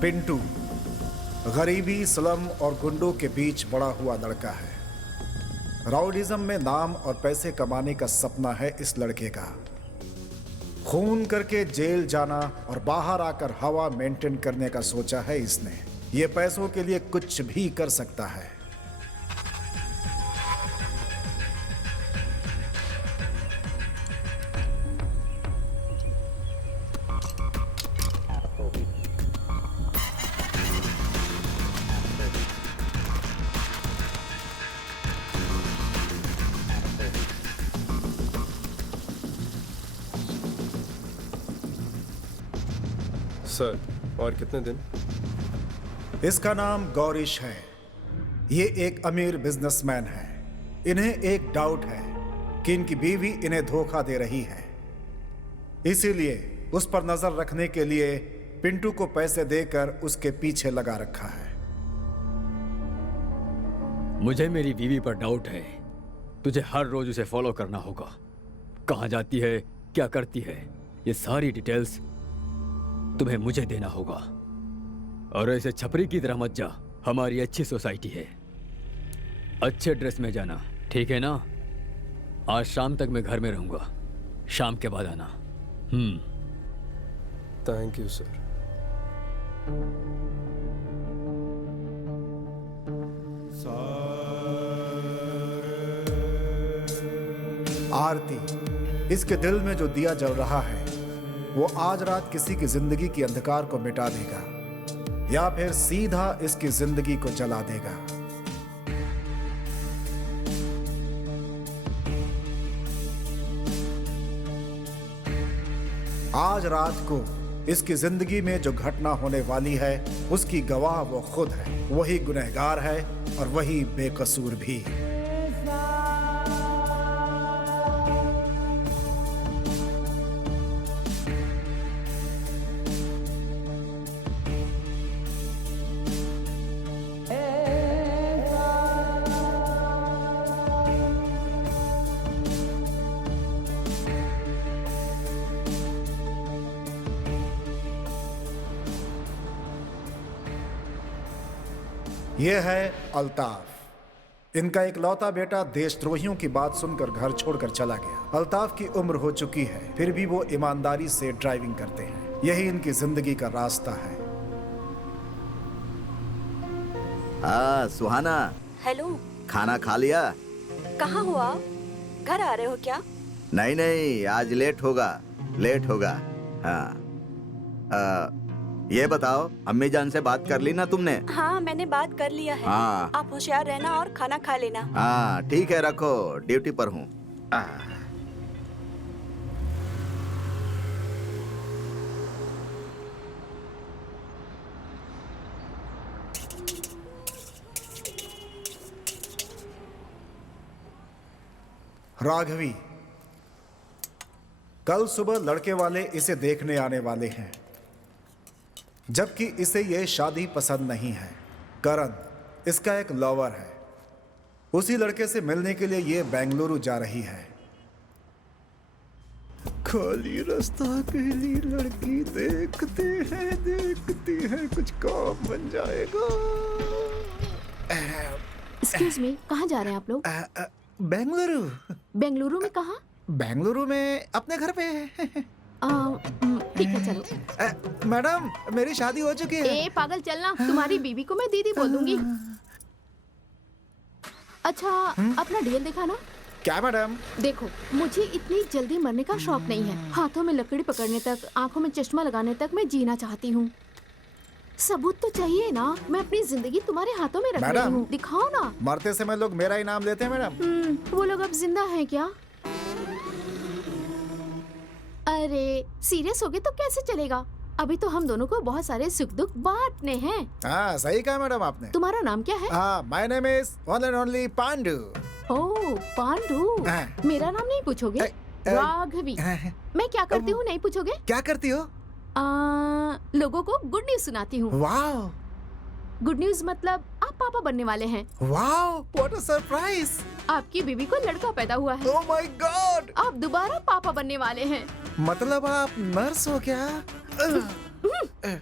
पिंटू गरीबी, स्लम और गुंडों के बीच बड़ा हुआ लड़का है। राउडिज्म में नाम और पैसे कमाने का सपना है इस लड़के का। खून करके जेल जाना और बाहर आकर हवा मेंटेन करने का सोचा है इसने। ये पैसों के लिए कुछ भी कर सकता है। सर, और कितने दिन? इसका नाम गौरीश है। ये एक अमीर बिजनेसमैन है। इन्हें एक डाउट है कि इनकी बीवी इन्हें धोखा दे रही है, इसीलिए उस पर नजर रखने के लिए पिंटू को पैसे देकर उसके पीछे लगा रखा है। मुझे मेरी बीवी पर डाउट है। तुझे हर रोज उसे फॉलो करना होगा। कहाँ जाती है, क्या करती है, ये सारी डिटेल्स तुम्हें मुझे देना होगा। और ऐसे छपरी की तरह मत जा। हमारी अच्छी सोसाइटी है। अच्छे ड्रेस में जाना, ठीक है ना? आज शाम तक मैं घर में रहूंगा। शाम के बाद आना। Thank you sir. आरती, इसके दिल में जो दिया जल रहा है वो आज रात किसी की जिंदगी की अंधकार को मिटा देगा या फिर सीधा इसकी जिंदगी को जला देगा। आज रात को इसकी जिंदगी में जो घटना होने वाली है उसकी गवाह वो खुद है। वही गुनहगार है और वही बेकसूर भी। यह है अल्ताफ। इनका इकलौता बेटा देशद्रोहियों की बात सुनकर घर छोड़कर चला गया। अल्ताफ की उम्र हो चुकी है, फिर भी वो ईमानदारी से ड्राइविंग करते हैं। यही इनकी जिंदगी का रास्ता है। हाँ सुहाना, हेलो। खाना खा लिया? कहाँ हो आप? घर आ रहे हो क्या? नहीं नहीं, आज लेट होगा। हाँ ये बताओ, अम्मी जान से बात कर ली ना तुमने? हाँ, मैंने बात कर लिया है। हाँ। आप होशियार रहना और खाना खा लेना। हाँ ठीक है, रखो, ड्यूटी पर हूँ। राघवी, कल सुबह लड़के वाले इसे देखने आने वाले हैं, जबकि इसे यह शादी पसंद नहीं है। करण इसका एक लवर है। उसी लड़के से मिलने के लिए ये बेंगलुरु जा रही है। खाली रास्ता अकेली लड़की, देखते हैं कुछ काम बन जाएगा। एक्सक्यूज मी, कहाँ जा रहे हैं आप लोग? बेंगलुरु। बेंगलुरु में कहाँ? बेंगलुरु में अपने घर पे। ठीक है, चलो। मैडम, मेरी शादी हो चुकी है। ए पागल, चलना। तुम्हारी बीवी को मैं दीदी बोल दूंगी। अच्छा, अपना डीएल दिखाना। क्या मैडम? देखो, मुझे इतनी जल्दी मरने का शौक नहीं है। हाथों में लकड़ी पकड़ने तक, आंखों में चश्मा लगाने तक मैं जीना चाहती हूँ। सबूत तो चाहिए ना। मैं अपनी जिंदगी तुम्हारे हाथों में रख रही हूँ। दिखाओ ना। मरते समय लोग मेरा ही नाम लेते हैं मैडम। वो लोग अब जिंदा हैं क्या? अरे सीरियस हो गए तो कैसे चलेगा? अभी तो हम दोनों को बहुत सारे सुख दुख बांटने हैं। हाँ सही कहा मैडम आपने। तुम्हारा नाम क्या है? हाँ, my name is one and only Pandu. Oh Pandu. मेरा नाम नहीं पूछोगे? राघवी। मैं क्या करती हूँ नहीं पूछोगे? क्या करती हो? लोगों को गुड न्यूज सुनाती हूँ। वाह। गुड न्यूज मतलब आप पापा बनने वाले हैं। वाह, व्हाट अ सरप्राइज। आपकी बीवी को लड़का पैदा हुआ है। Oh my God. आप दोबारा पापा बनने वाले हैं। मतलब आप नर्स हो क्या?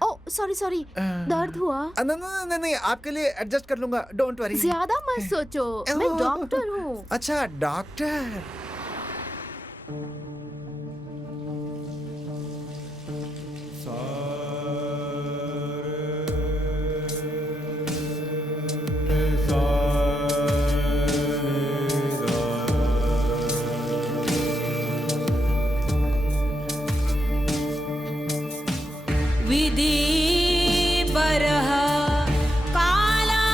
ओ सॉरी सॉरी, दर्द हुआ? नहीं नहीं, आपके लिए एडजस्ट कर लूंगा, डोंट वरी। ज्यादा मत सोचो, मैं डॉक्टर हूँ। अच्छा डॉक्टर। विधि बरह काला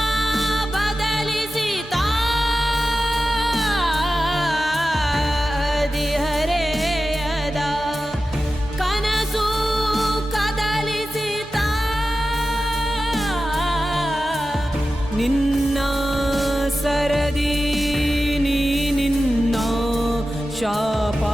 बदलिसिता दिहरे यदा कनसु कदलिसिता निन्ना सरदी नी निन्ना शापा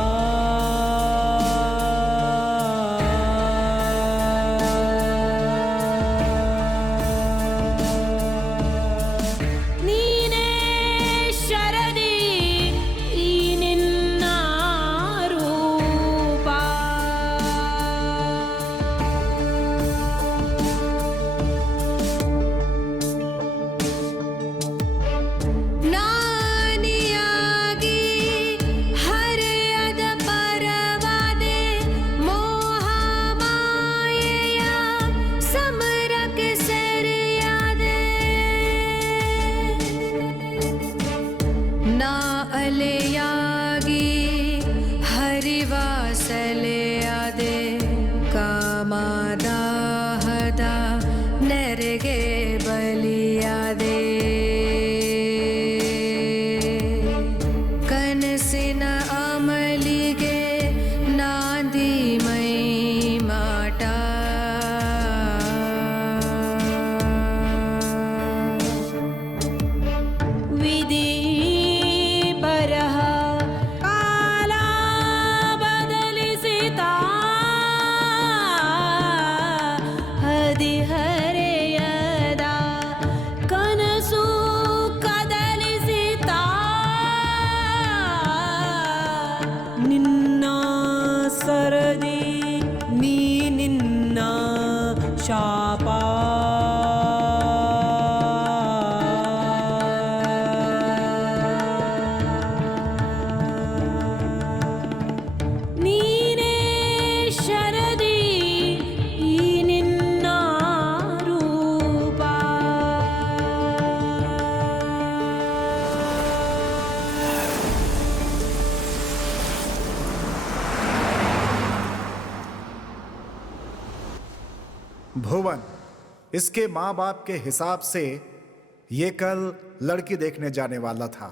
भुवन, इसके माँ बाप के हिसाब से ये कल लड़की देखने जाने वाला था,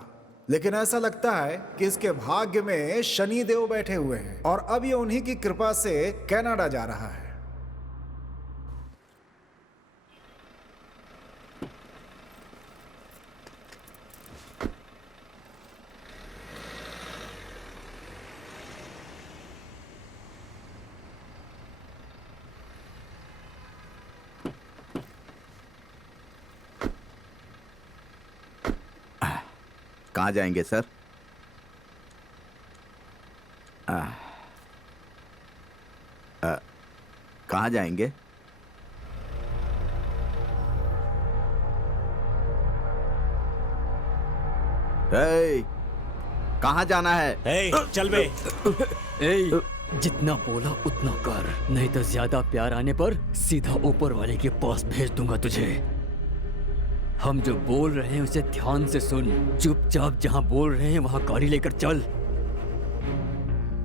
लेकिन ऐसा लगता है कि इसके भाग्य में शनि देव बैठे हुए हैं और अब ये उन्हीं की कृपा से कनाडा जा रहा है। कहाँ जाएंगे सर? कहाँ जाएंगे? कहाँ जाना है? चल बे। जितना बोला उतना कर, नहीं तो ज्यादा प्यार आने पर सीधा ऊपर वाले के पास भेज दूंगा तुझे। हम जो बोल रहे हैं उसे ध्यान से सुन, चुपचाप जहां बोल रहे हैं वहां गाड़ी लेकर चल।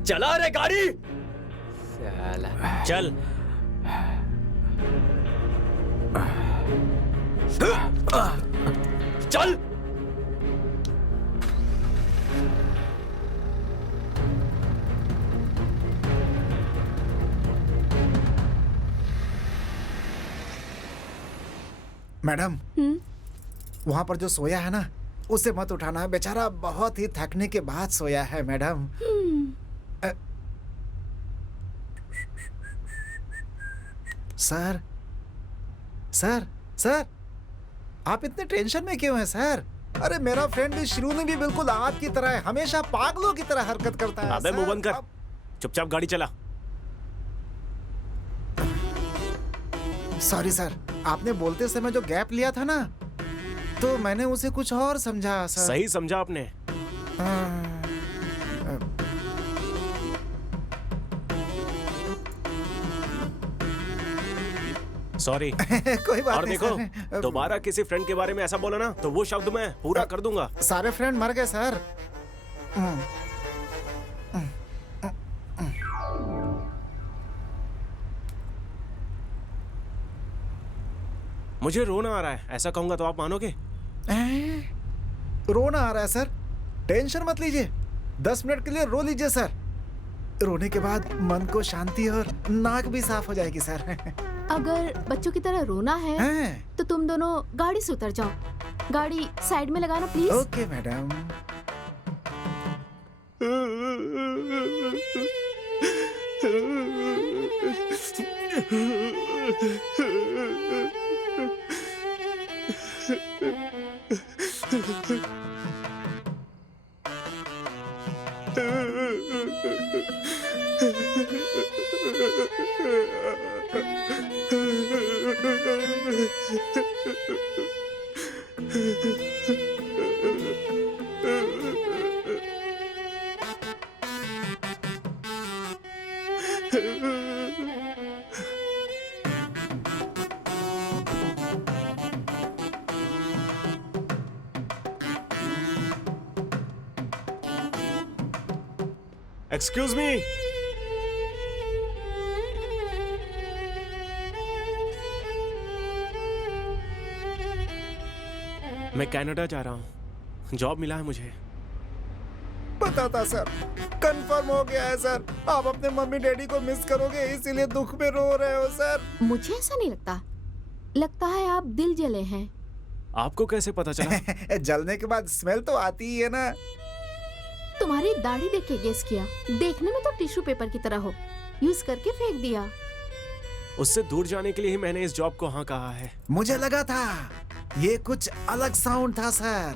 चला रे गाड़ी। चल। चल। मैडम, वहां पर जो सोया है ना, उसे मत उठाना है, बेचारा बहुत ही थकने के बाद सोया है मैडम। सर सर सर, आप इतने टेंशन में क्यों हैं सर? अरे मेरा फ्रेंड श्रीनु भी बिल्कुल आपकी तरह है, हमेशा पागलों की तरह हरकत करता है। अबे मुंह बंद कर, चुपचाप गाड़ी चला। सॉरी सर, आपने बोलते समय जो गैप लिया था ना, तो मैंने उसे कुछ और समझा सर। सही समझा आपने। सॉरी। कोई बात और नहीं देखो, सर। दोबारा किसी फ्रेंड के बारे में ऐसा बोला ना तो वो शब्द मैं पूरा कर दूंगा। सारे फ्रेंड मर गए सर। मुझे रोना आ रहा है, ऐसा कहूंगा तो आप मानोगे? रोना आ रहा है सर? टेंशन मत लीजिए, 10 मिनट के लिए रो लीजिए सर। रोने के बाद मन को शांति और नाक भी साफ हो जाएगी सर। अगर बच्चों की तरह रोना है तो तुम दोनों गाड़ी से उतर जाओ। गाड़ी साइड में लगाना please. Okay madam. Excuse me. मैं कनाडा जा रहा हूँ, जॉब मिला है मुझे। पता था सर, कंफर्म हो गया है सर। आप अपने मम्मी डैडी को मिस करोगे, इसीलिए दुख में रो रहे हो सर। मुझे ऐसा नहीं लगता, लगता है आप दिल जले हैं। आपको कैसे पता चला? जलने के बाद स्मेल तो आती ही है ना। तुम्हारी दाढ़ी देख के गेस किया, देखने में तो टिश्यू पेपर की तरह हो, यूज करके फेंक दिया। उससे दूर जाने के लिए ही मैंने इस जॉब को हाँ कहा है। मुझे लगा था ये कुछ अलग साउंड था सर।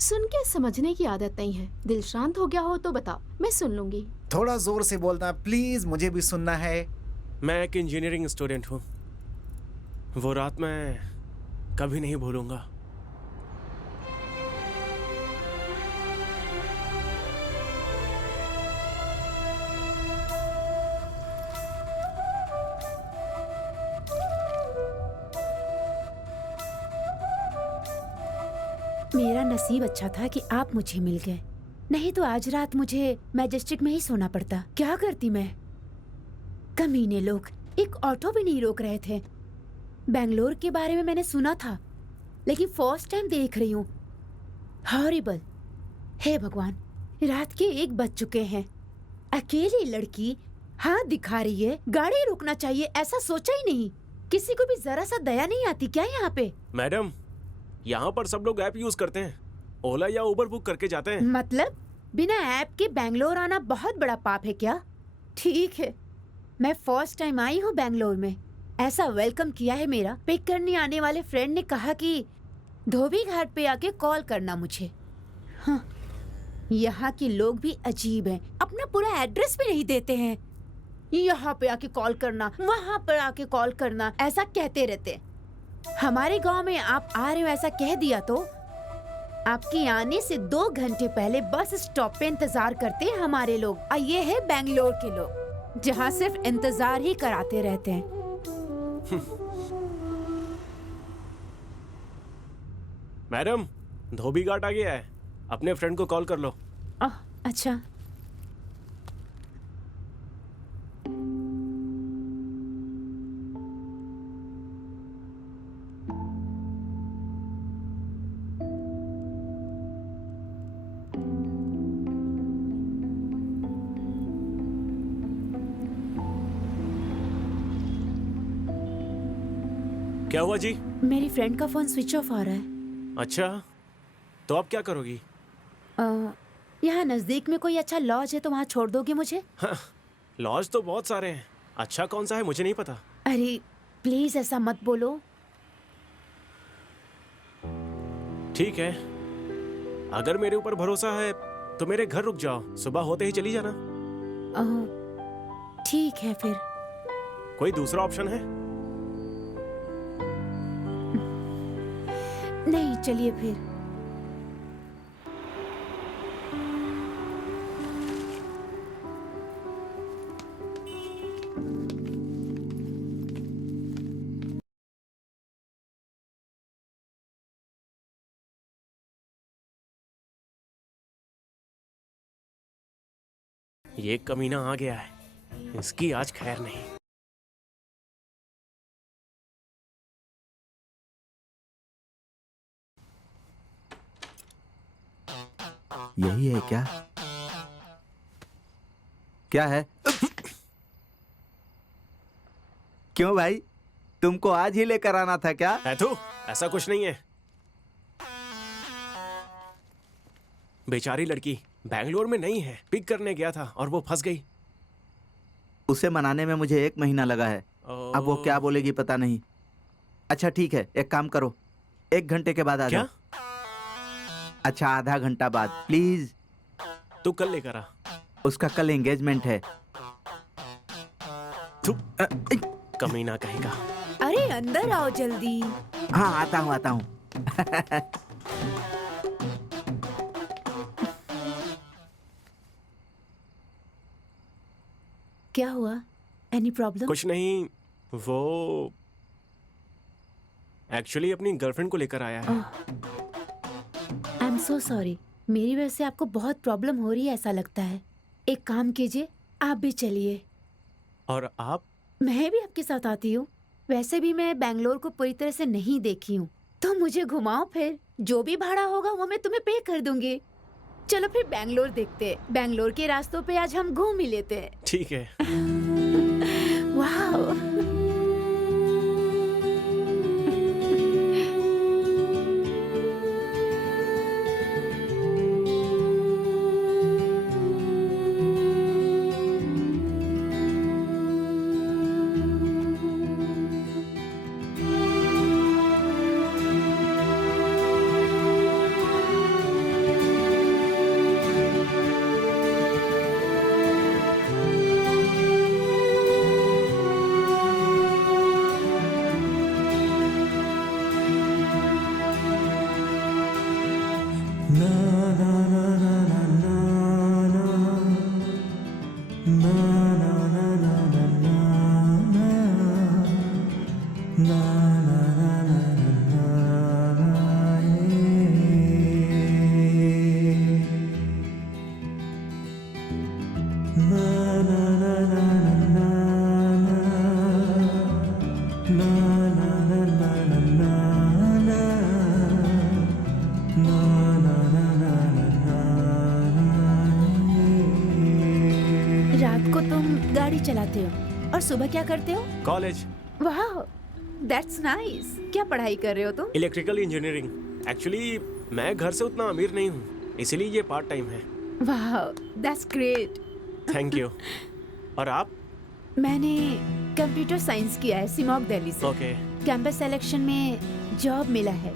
सुन के समझने की आदत नहीं है। दिल शांत हो गया हो तो बताओ, मैं सुन लूंगी। थोड़ा जोर से बोलना प्लीज, मुझे भी सुनना है। मैं एक इंजीनियरिंग स्टूडेंट हूँ। वो रात मैं कभी नहीं भूलूंगा। मेरा नसीब अच्छा था कि आप मुझे मिल गए, नहीं तो आज रात मुझे मैजेस्टिक में ही सोना पड़ता। क्या करती मैं? कमीने लोग एक ऑटो भी नहीं रोक रहे थे। बेंगलोर के बारे में मैंने सुना था, लेकिन फर्स्ट टाइम देख रही हूँ। हॉरिबल। हे भगवान, रात के 1 बज चुके हैं। अकेली लड़की हाथ दिखा रही है, गाड़ी रोकना चाहिए ऐसा सोचा ही नहीं। किसी को भी जरा सा दया नहीं आती क्या यहाँ पे? मैडम, यहाँ पर सब लोग ऐप यूज करते हैं, ओला या उबर बुक करके जाते हैं। मतलब बिना ऐप के बेंगलोर आना बहुत बड़ा पाप है क्या? ठीक है, मैं फर्स्ट टाइम आई हूँ बेंगलोर में। ऐसा वेलकम किया है मेरा। पिक करने आने वाले फ्रेंड ने कहा कि धोबी घाट पे आके कॉल करना मुझे। हाँ, यहाँ के लोग भी अजीब हैं, अपना पूरा एड्रेस भी नहीं देते हैं। यहाँ पे आके कॉल करना, वहाँ पर आके कॉल करना, ऐसा कहते रहते। हमारे गांव में आप आ रहे हो ऐसा कह दिया तो आपके आने से 2 घंटे पहले बस स्टॉप पे इंतजार करते हैं हमारे लोग। और ये है बेंगलोर के लोग, जहाँ सिर्फ इंतजार ही कराते रहते हैं। मैडम, धोबी घाट आ गया है, अपने फ्रेंड को कॉल कर लो। अच्छा। क्या हुआ जी? मेरी फ्रेंड का फोन स्विच ऑफ आ रहा है। अच्छा, तो आप क्या करोगी? यहाँ नजदीक में कोई अच्छा लॉज है तो वहाँ छोड़ दोगे मुझे? हाँ, लॉज तो बहुत सारे हैं, अच्छा कौन सा है मुझे नहीं पता। अरे प्लीज ऐसा मत बोलो। ठीक है, अगर मेरे ऊपर भरोसा है तो मेरे घर रुक जाओ, सुबह होते ही चली जाना। ठीक है फिर। कोई दूसरा ऑप्शन है? चलिए फिर। ये कमीना आ गया है, इसकी आज खैर नहीं। यही है क्या? क्या है? क्यों भाई, तुमको आज ही लेकर आना था क्या? है तो ऐसा कुछ नहीं है। बेचारी लड़की बैंगलोर में नहीं है, पिक करने गया था और वो फंस गई। उसे मनाने में मुझे 1 महीना लगा है। अब वो क्या बोलेगी पता नहीं। अच्छा ठीक है, एक काम करो, 1 घंटे के बाद आ जाओ। अच्छा, आधा घंटा बाद प्लीज। तू कल लेकर आ। उसका कल एंगेजमेंट है। कमीना कहेगा। अरे अंदर आओ जल्दी। हाँ आता हूँ आता हूँ। क्या हुआ? Any problem? कुछ नहीं, वो एक्चुअली अपनी गर्लफ्रेंड को लेकर आया है। आई एम सो सॉरी, मेरी वजह से आपको बहुत प्रॉब्लम हो रही है ऐसा लगता है। एक काम कीजिए, आप भी चलिए। और आप? मैं भी आपके साथ आती हूँ। वैसे भी मैं बैंगलोर को पूरी तरह से नहीं देखी हूँ, तो मुझे घुमाओ फिर। जो भी भाड़ा होगा वो मैं तुम्हें पे कर दूंगी। चलो फिर बैंगलोर देखते हैं। बैंगलोर के रास्तों पे आज हम घूम ही लेते हैं। ठीक है। वाह। रात को तुम गाड़ी चलाते हो और सुबह क्या करते हो? कॉलेज। वाह, दैट्स नाइस। क्या पढ़ाई कर रहे हो तुम? Electrical engineering. एक्चुअली मैं घर से उतना अमीर नहीं हूँ, इसीलिए ये पार्ट टाइम है। वाह, दैट्स ग्रेट। Thank you. और आप? मैंने कंप्यूटर साइंस किया है सिमोग दिल्ली से। ओके। कैंपस सिलेक्शन में जॉब मिला है,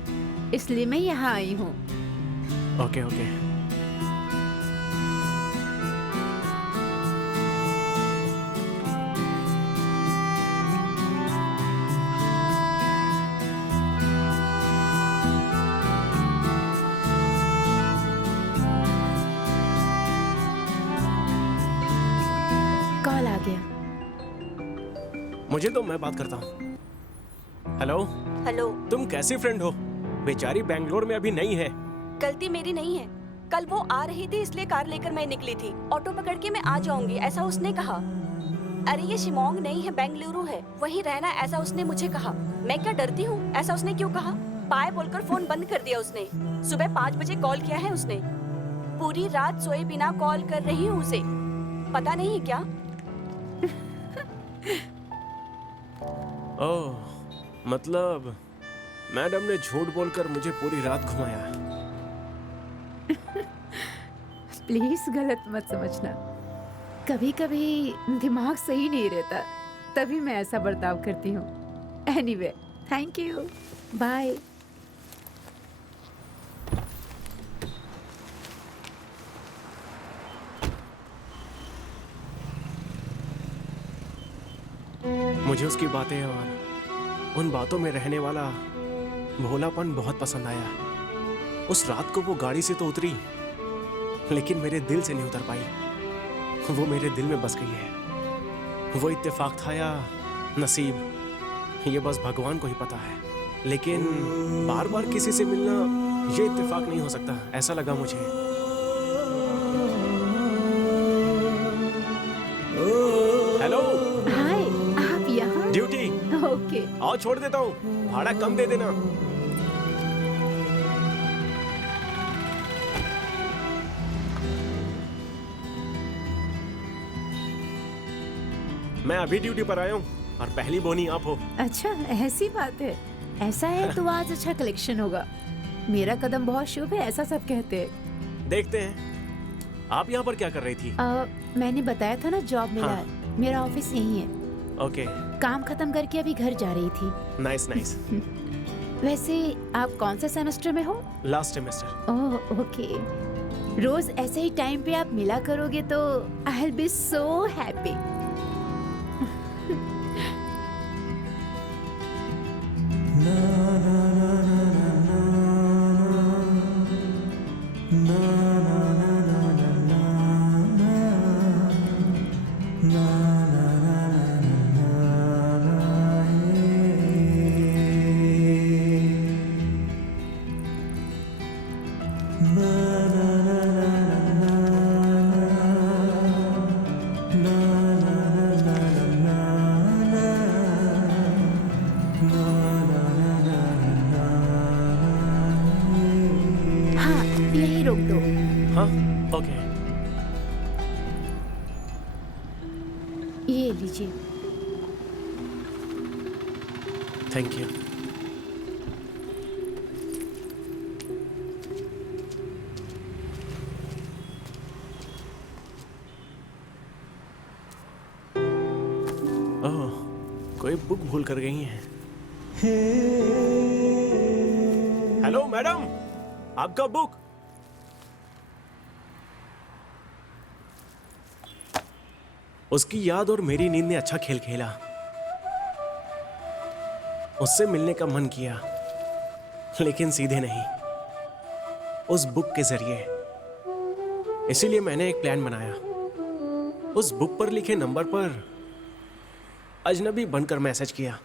इसलिए मैं यहाँ आई हूँ। Okay okay. कॉल आ गया। मुझे तो मैं बात करता हूँ। हेलो। हेलो। तुम कैसी फ्रेंड हो? बेचारी बैंगलोर में अभी नहीं है। गलती मेरी नहीं है। कल वो आ रही थी इसलिए कार लेकर मैं निकली थी। ऑटो पकड़ के मैं आ जाऊंगी ऐसा उसने कहा। अरे ये शिमोंग नहीं है, बेंगलुरु है, वहीं रहना ऐसा उसने मुझे कहा। मैं क्या डरती हूँ? ऐसा उसने क्यों कहा? बाय बोलकर फोन बंद कर दिया उसने। सुबह 5 बजे कॉल किया है उसने। पूरी रात सोए बिना कॉल कर रही हूँ उसे। पता नहीं क्या। ओह, मतलब मैडम ने झूठ बोलकर मुझे पूरी रात घुमाया। प्लीज गलत मत समझना, कभी कभी दिमाग सही नहीं रहता, तभी मैं ऐसा बर्ताव करती हूँ। Anyway, thank you, bye. मुझे उसकी बातें और उन बातों में रहने वाला भोलापन बहुत पसंद आया। उस रात को वो गाड़ी से तो उतरी, लेकिन मेरे दिल से नहीं उतर पाई। वो मेरे दिल में बस गई है। वो इत्तेफाक था या नसीब, ये बस भगवान को ही पता है। लेकिन बार बार किसी से मिलना ये इत्तेफाक नहीं हो सकता, ऐसा लगा मुझे। हेलो। हाय, आप यहाँ? ड्यूटी। ओके। आओ छोड़ देता हूँ, भाड़ा कम दे देना। मैं अभी ड्यूटी पर आया हूँ और पहली बोनी आप हो। अच्छा, ऐसी बात है। ऐसा है तो आज अच्छा कलेक्शन होगा। मेरा कदम बहुत शुभ है, ऐसा सब कहते हैं। देखते हैं। आप यहाँ पर क्या कर रही थी? मैंने बताया था ना, जॉब मिला है। मेरा ऑफिस यही है। ओके। काम खत्म करके अभी घर जा रही थी। Nice nice. वैसे आप कौन से सेमेस्टर में हो? Last semester. Oh okay. रोज ऐसे ही टाइम पे आप मिला करोगे तो I will be so happy. हाँ, यही रोक दो। हाँ ओके। ये लीजिए। Thank you. ओह, कोई बुक भूल कर गई हैं। हेलो मैडम, आपका बुक। उसकी याद और मेरी नींद ने अच्छा खेल खेला। उससे मिलने का मन किया, लेकिन सीधे नहीं, उस बुक के जरिए। इसीलिए मैंने एक प्लान बनाया। उस बुक पर लिखे नंबर पर अजनबी बनकर मैसेज किया।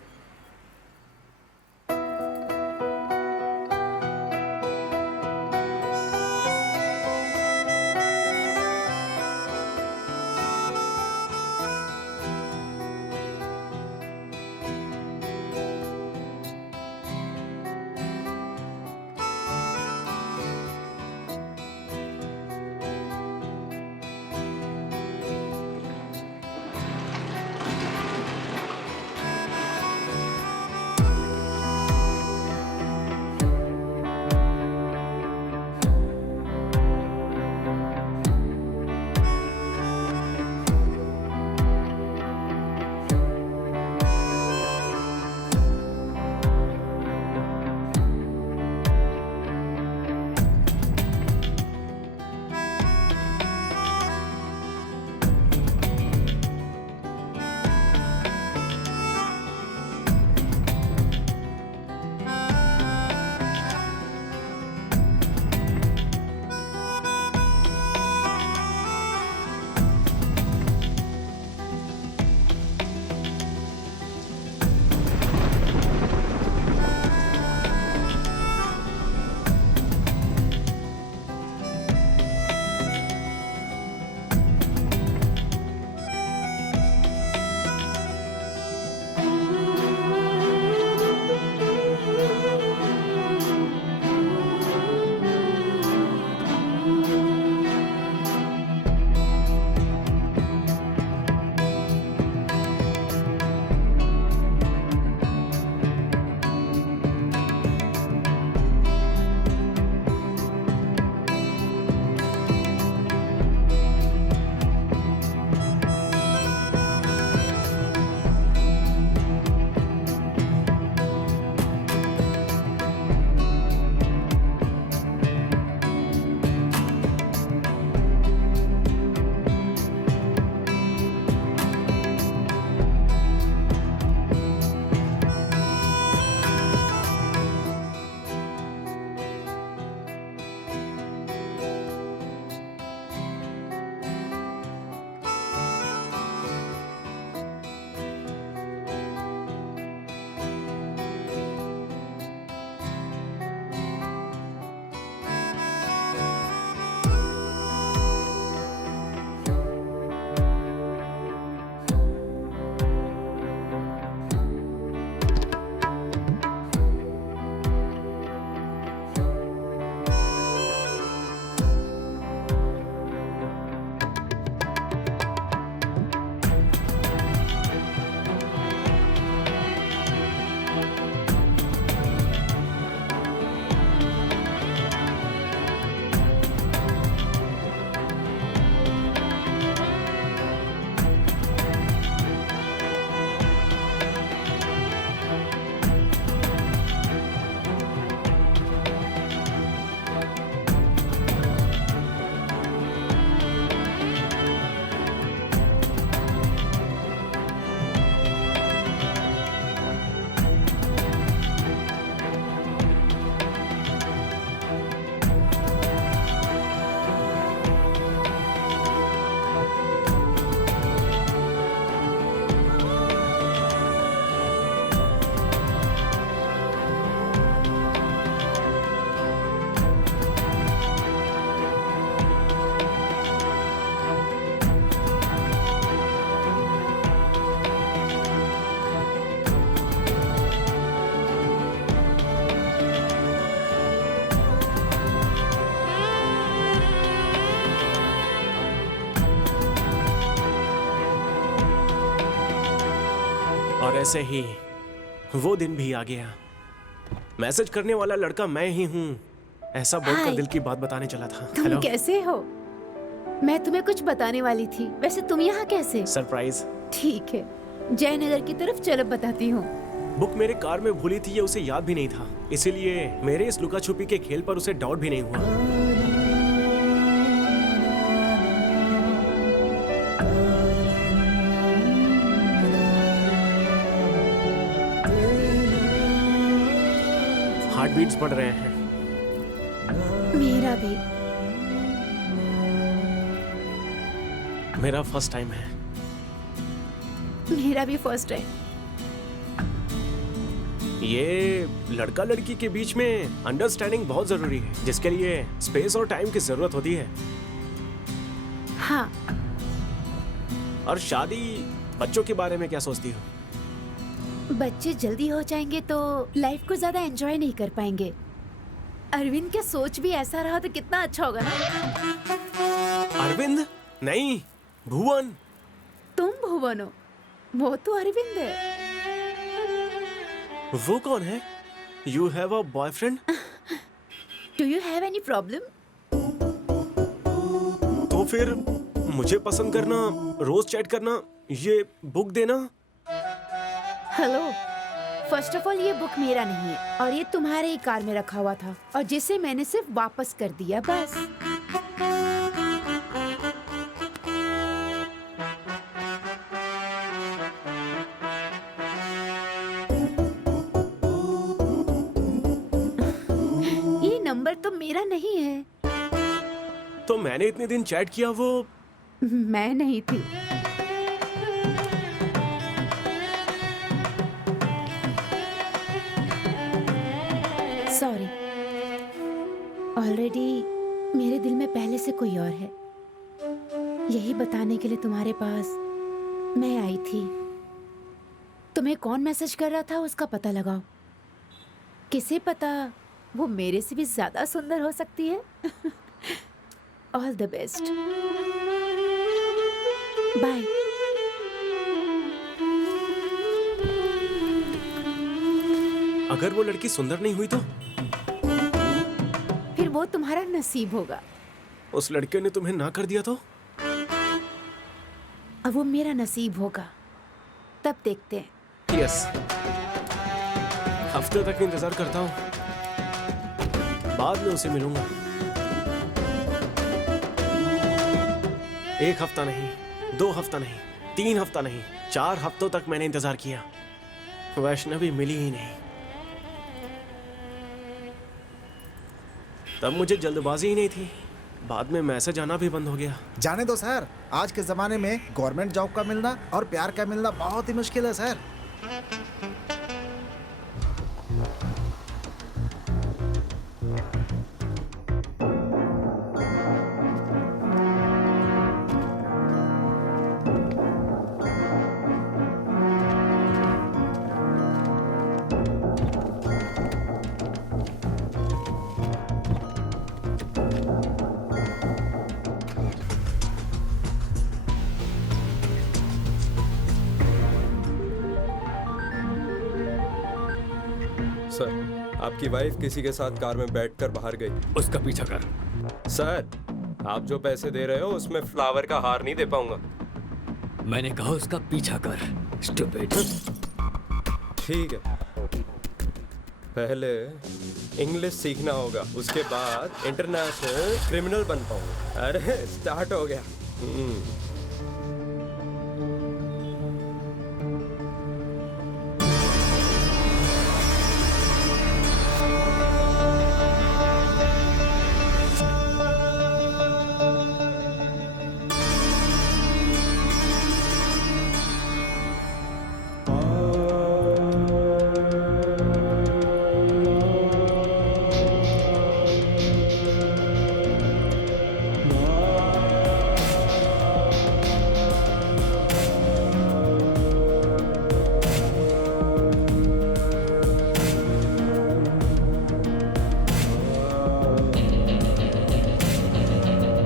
और ऐसे ही वो दिन भी आ गया। मैसेज करने वाला लड़का मैं ही हूँ, ऐसा बोलकर हाय। दिल की बात बताने चला था। तुम हेलो, कैसे हो? मैं तुम्हें कुछ बताने वाली थी। वैसे तुम यहाँ कैसे? सरप्राइज। ठीक है, जयनगर की तरफ चलो, बताती हूँ। बुक मेरे कार में भूली थी, ये उसे याद भी नहीं था, इसीलिए मेरे इस लुका छुपी के खेल पर उसे डाउट भी नहीं हुआ। हार्ट बीट्स बढ़ रहे हैं। मेरा भी। मेरा फर्स्ट टाइम है। मेरा भी फर्स्ट टाइम। ये लड़का लड़की के बीच में अंडरस्टैंडिंग बहुत जरूरी है, जिसके लिए स्पेस और टाइम की जरूरत होती है। हाँ, और शादी, बच्चों के बारे में क्या सोचती हो? बच्चे जल्दी हो जाएंगे तो लाइफ को ज्यादा एंजॉय नहीं कर पाएंगे। अरविंद का सोच भी ऐसा रहा तो कितना अच्छा होगा ना। अरविंद नहीं, भुवन। तुम भुवन हो, वो तो अरविंद है। वो कौन है? You have a boyfriend? Do you have any problem? तो फिर मुझे पसंद करना, रोज चैट करना, ये बुक देना। हेलो, फर्स्ट ऑफ ऑल ये बुक मेरा नहीं है और ये तुम्हारे ही कार में रखा हुआ था और जिसे मैंने सिर्फ वापस कर दिया, बस। ये नंबर तो मेरा नहीं है। तो मैंने इतने दिन चैट किया, वो मैं नहीं थी। सॉरी, ऑलरेडी मेरे दिल में पहले से कोई और है। यही बताने के लिए तुम्हारे पास मैं आई थी। तुम्हें कौन मैसेज कर रहा था उसका पता लगाओ। किसे पता, वो मेरे से भी ज्यादा सुंदर हो सकती है। All the best, bye. अगर वो लड़की सुंदर नहीं हुई तो? फिर वो तुम्हारा नसीब होगा। उस लड़के ने तुम्हें ना कर दिया तो? अब वो मेरा नसीब होगा, तब देखते हैं। यस, हफ्ते तक इंतजार करता हूँ, बाद में उसे मिलूंगा। 1 हफ्ता नहीं, 2 हफ्ता नहीं, 3 हफ्ता नहीं, 4 हफ्तों तक मैंने इंतजार किया, वैष्णवी मिली ही नहीं। तब मुझे जल्दबाजी ही नहीं थी, बाद में मैसेज आना भी बंद हो गया। जाने दो सर, आज के जमाने में गवर्नमेंट जॉब का मिलना और प्यार का मिलना बहुत ही मुश्किल है सर। सर, आपकी वाइफ किसी के साथ कार में बैठकर बाहर गई। उसका पीछा कर। सर, आप जो पैसे दे रहे हो उसमें फ्लावर का हार नहीं दे पाऊंगा। मैंने कहा उसका पीछा कर, स्टूपिड। ठीक है, पहले इंग्लिश सीखना होगा, उसके बाद इंटरनेशनल क्रिमिनल बन पाऊंगा। अरे स्टार्ट हो गया।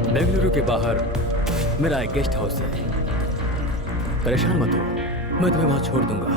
बेंगलुरु के बाहर मेरा एक गेस्ट हाउस है। परेशान मत हो, मैं तुम्हें वहां छोड़ दूंगा।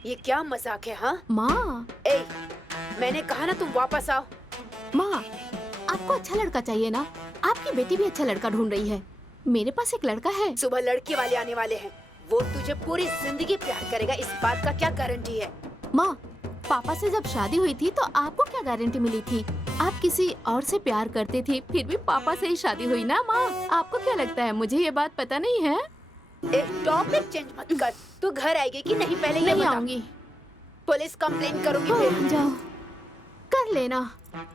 ये क्या मजाक है? हाँ माँ, ए, मैंने कहा ना तुम वापस आओ। माँ, आपको अच्छा लड़का चाहिए ना? आपकी बेटी भी अच्छा लड़का ढूंढ रही है। मेरे पास एक लड़का है। सुबह लड़के वाले आने वाले हैं, वो तुझे पूरी जिंदगी प्यार करेगा, इस बात का क्या गारंटी है? माँ, पापा से जब शादी हुई थी तो आपको क्या गारंटी मिली थी? आप किसी और से प्यार करती थी, फिर भी पापा से ही शादी हुई ना माँ। आपको क्या लगता है मुझे ये बात पता नहीं है? एक टॉपिक चेंज मत कर। तू घर आएगी कि नहीं पहले ये नहीं बता। आऊंगी। पुलिस कंप्लेन करूंगी हाँ, फिर। जाओ, कर लेना।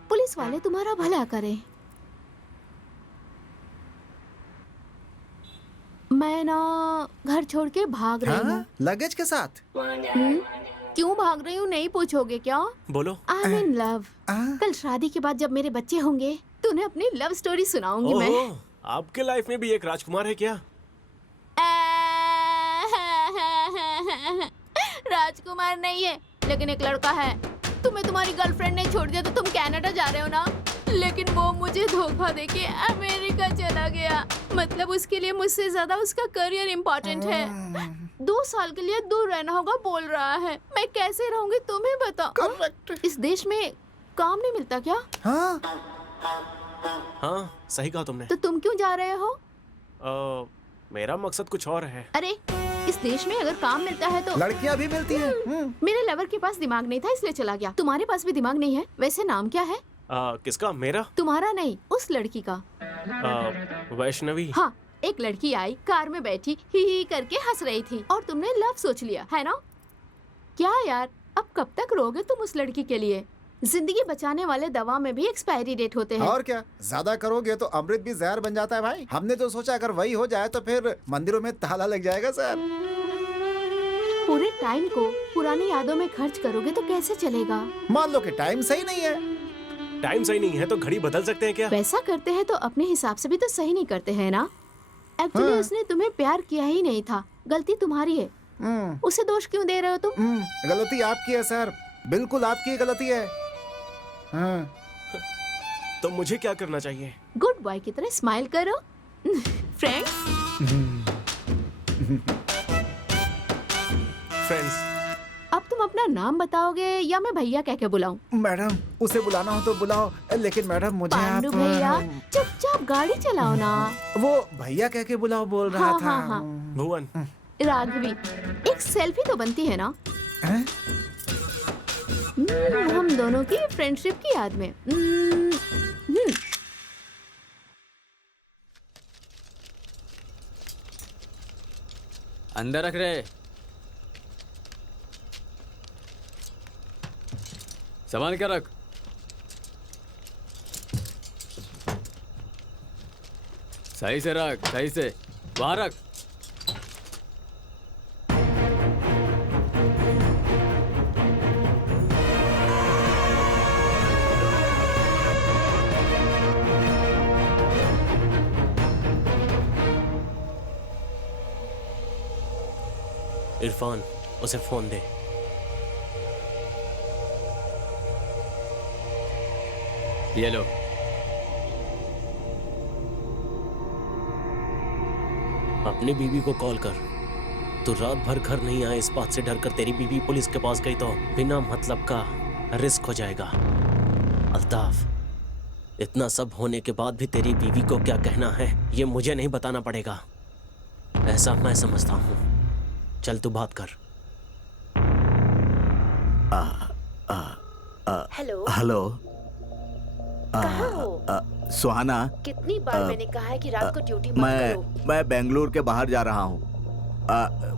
पुलिस वाले तुम्हारा भला करें। मैं ना घर छोड़ के भाग रही हूँ। लगेज के साथ? क्यों भाग रही हूँ नहीं पूछोगे क्या? बोलो। I am in love. कल शादी के बाद जब मेरे बच्चे होंगे तो उन्हें अपनी लव स्टोरी सुनाऊंगी मैं। ओह, आपके लाइफ में भी एक राजकुमार है क्या? राजकुमार नहीं है, लेकिन एक लड़का है। तुम्हें तुम्हारी गर्लफ्रेंड ने छोड़ दिया तो तुम कनाडा जा रहे हो ना, लेकिन वो मुझे धोखा देके अमेरिका चला गया। मतलब उसके लिए मुझसे ज्यादा उसका करियर इम्पोर्टेंट है। 2 साल के लिए दूर रहना होगा बोल रहा है। मैं कैसे रहूंगी तुम्हें बताओ। करेक्ट। इस देश में काम नहीं मिलता क्या? हाँ, सही कहा तुमने। तो तुम क्यों जा रहे हो? मेरा मकसद कुछ और है। अरे इस देश में अगर काम मिलता है तो लड़कियां भी मिलती हैं। मेरे लवर के पास दिमाग नहीं था इसलिए चला गया। तुम्हारे पास भी दिमाग नहीं है? वैसे नाम क्या है? किसका? मेरा? तुम्हारा नहीं, उस लड़की का। वैष्णवी। हाँ, एक लड़की आई, कार में बैठी ही करके हंस रही थी और तुमने लव सोच लिया है ना? क्या यार, अब कब तक रोगे तुम उस लड़की के लिए? जिंदगी बचाने वाले दवा में भी एक्सपायरी डेट होते हैं। और क्या, ज्यादा करोगे तो अमृत भी जहर बन जाता है भाई। हमने तो सोचा अगर वही हो जाए तो फिर मंदिरों में ताला लग जाएगा सर। पूरे टाइम को पुरानी यादों में खर्च करोगे तो कैसे चलेगा? मान लो कि टाइम सही नहीं है। टाइम सही नहीं है तो घड़ी बदल सकते हैं क्या? वैसा करते हैं तो अपने हिसाब से भी तो सही नहीं करते हैं ना? एक्चुअली उसने तुम्हें प्यार किया ही नहीं था, गलती तुम्हारी है। उसे दोष क्यों दे रहे हो तुम? गलती आपकी है सर, बिल्कुल आपकी गलती है। तो मुझे क्या करना चाहिए? गुड बॉय की तरह स्माइल करो। फ्रेंड्स। फ्रेंड्स। अब तुम अपना नाम बताओगे या मैं भैया कह के बुलाऊं? मैडम, उसे बुलाना हो तो बुलाओ, लेकिन मैडम मुझे पांडु भैया, चुपचाप गाड़ी चलाओ ना। वो भैया कह के बुलाओ बोल रहा था। हाँ। भुवन। राघवी, एक सेल्फी तो बनती है ना? हैं? हम दोनों की फ्रेंडशिप की याद में। अंदर रख रहे। संभाल के रख। सही से रख, सही से। वहां रख। इरफान, उसे फोन दे। ये लो। अपनी बीवी को कॉल कर। तू रात भर घर नहीं आए इस बात से डर कर तेरी बीवी पुलिस के पास गई तो बिना मतलब का रिस्क हो जाएगा। अल्ताफ, इतना सब होने के बाद भी तेरी बीवी को क्या कहना है ये मुझे नहीं बताना पड़ेगा, ऐसा मैं समझता हूँ। चल तू बात कर। हेलो। हेलो। कहाँ हो? सुहाना, कितनी बार मैंने कहा है कि रात को ड्यूटी मत करो। मैं बेंगलुरु के बाहर जा रहा हूँ।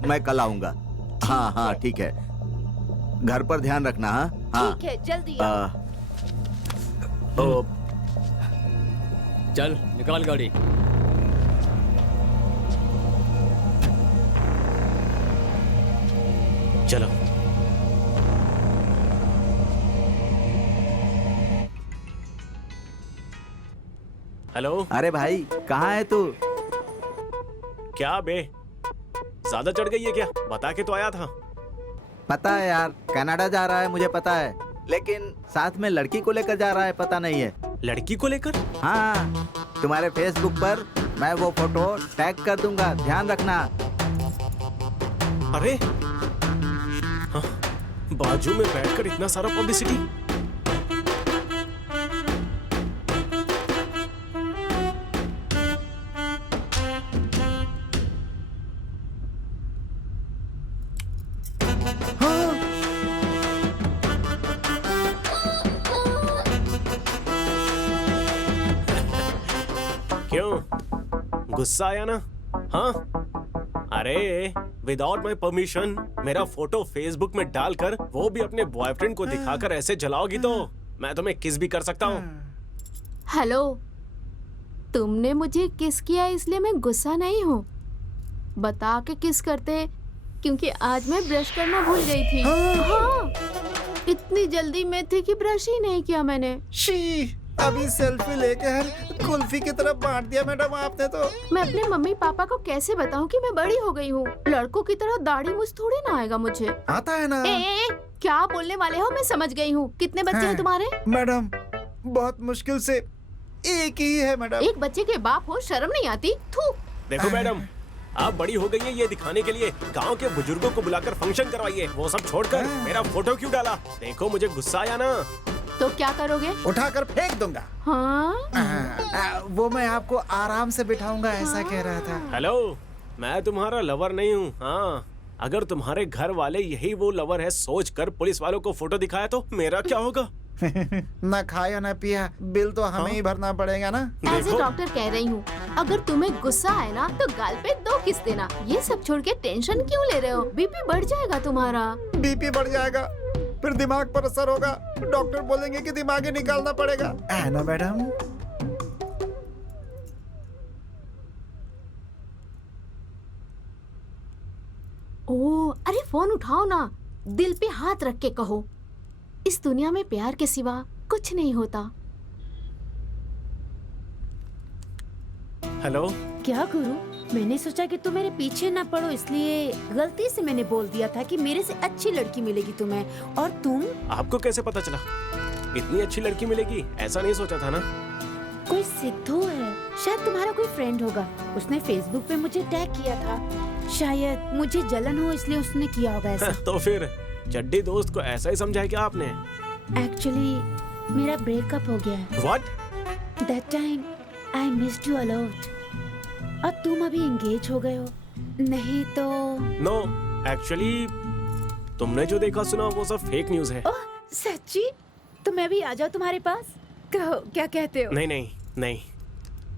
मैं कल आऊंगा। हाँ, ठीक है। घर पर ध्यान रखना। हाँ, ठीक है, जल्दी आओ। चल निकाल गाड़ी। चलो। हेलो। अरे भाई कहाँ है तू? क्या बे, ज्यादा चढ़ गई है क्या? बता के तो आया था। पता है यार, कनाडा जा रहा है मुझे पता है, लेकिन साथ में लड़की को लेकर जा रहा है पता नहीं है। लड़की को लेकर? हाँ, तुम्हारे फेसबुक पर मैं वो फोटो टैग कर दूंगा, ध्यान रखना। अरे हाँ, बाजू में बैठकर इतना सारा पब्लिसिटी। क्यों, गुस्सा आया ना? हाँ, अरे विदाउट माई परमिशन मेरा फोटो फेसबुक में डालकर वो भी अपने बॉयफ्रेंड को दिखाकर ऐसे जलाओगी तो मैं तुम्हें किस भी कर सकता हूँ। हेलो, तुमने मुझे किस किया इसलिए मैं गुस्सा नहीं हूँ। बता के किस करते, क्योंकि आज मैं ब्रश करना भूल गई थी। हाँ, इतनी जल्दी में थी कि ब्रश ही नहीं किया मैंने। शी, अभी सेल्फी लेकर कुल्फी की तरफ बांट दिया मैडम आपने तो। मैं अपने मम्मी पापा को कैसे बताऊं कि मैं बड़ी हो गई हूँ? लड़कों की तरह दाढ़ी मूछ थोड़ी ना आएगा मुझे। आता है ना। ए, क्या बोलने वाले हो? मैं समझ गई हूँ। कितने बच्चे हैं तुम्हारे? मैडम बहुत मुश्किल से एक ही है मैडम। एक बच्चे के बाप हो, शर्म नहीं आती? थू। देखो मैडम, आप बड़ी हो गई हैं ये दिखाने के लिए गांव के बुजुर्गों को बुलाकर फंक्शन करवाइए। वो सब छोड़कर मेरा फोटो क्यों डाला? देखो मुझे गुस्सा आया ना। तो क्या करोगे? उठाकर फेंक दूंगा। हाँ? वो मैं आपको आराम से बिठाऊंगा ऐसा कह रहा था। हेलो, मैं तुम्हारा लवर नहीं हूँ। हाँ, अगर तुम्हारे घर वाले यही वो लवर है सोचकर पुलिस वालों को फोटो दिखाया तो मेरा क्या होगा? ना खाया ना पिया, बिल तो हमें ही भरना पड़ेगा ना। एज ए डॉक्टर कह रही हूँ, अगर तुम्हें गुस्सा आए ना तो गाल पे 2 किस देना। ये सब छोड़ के टेंशन क्यों ले रहे हो? बीपी बढ़ जाएगा तुम्हारा। बीपी बढ़ जाएगा, फिर दिमाग पर असर होगा। डॉक्टर बोलेंगे कि दिमाग ही निकालना पड़ेगा, है ना मैडम? ओह, अरे फोन उठाओ ना, दिल पे हाथ रख के कहो, इस दुनिया में प्यार के सिवा कुछ नहीं होता। हेलो। क्या करूं? मैंने सोचा कि तुम मेरे पीछे ना पड़ो, इसलिए गलती से मैंने बोल दिया था कि मेरे से अच्छी लड़की मिलेगी तुम्हें। और तुम? आपको कैसे पता चला इतनी अच्छी लड़की मिलेगी? ऐसा नहीं सोचा था ना। कोई सिद्धू है, शायद तुम्हारा कोई फ्रेंड होगा। उसने फेसबुक पे मुझे टैग किया था। शायद मुझे जलन हो इसलिए उसने किया होगा ऐसा। तो फिर चड्डी दोस्त को ऐसा ही समझा क्या आपने? एक्चुअली मेरा ब्रेकअप हो गया है। What? That time I missed you a lot. और तुम अभी एंगेज हो गए हो। नहीं तो? No, actually तुमने जो देखा सुना वो सब फेक न्यूज है। ओह सच्ची? तो मैं भी आ जाऊँ तुम्हारे पास? कहो क्या कहते हो? नहीं नहीं नहीं,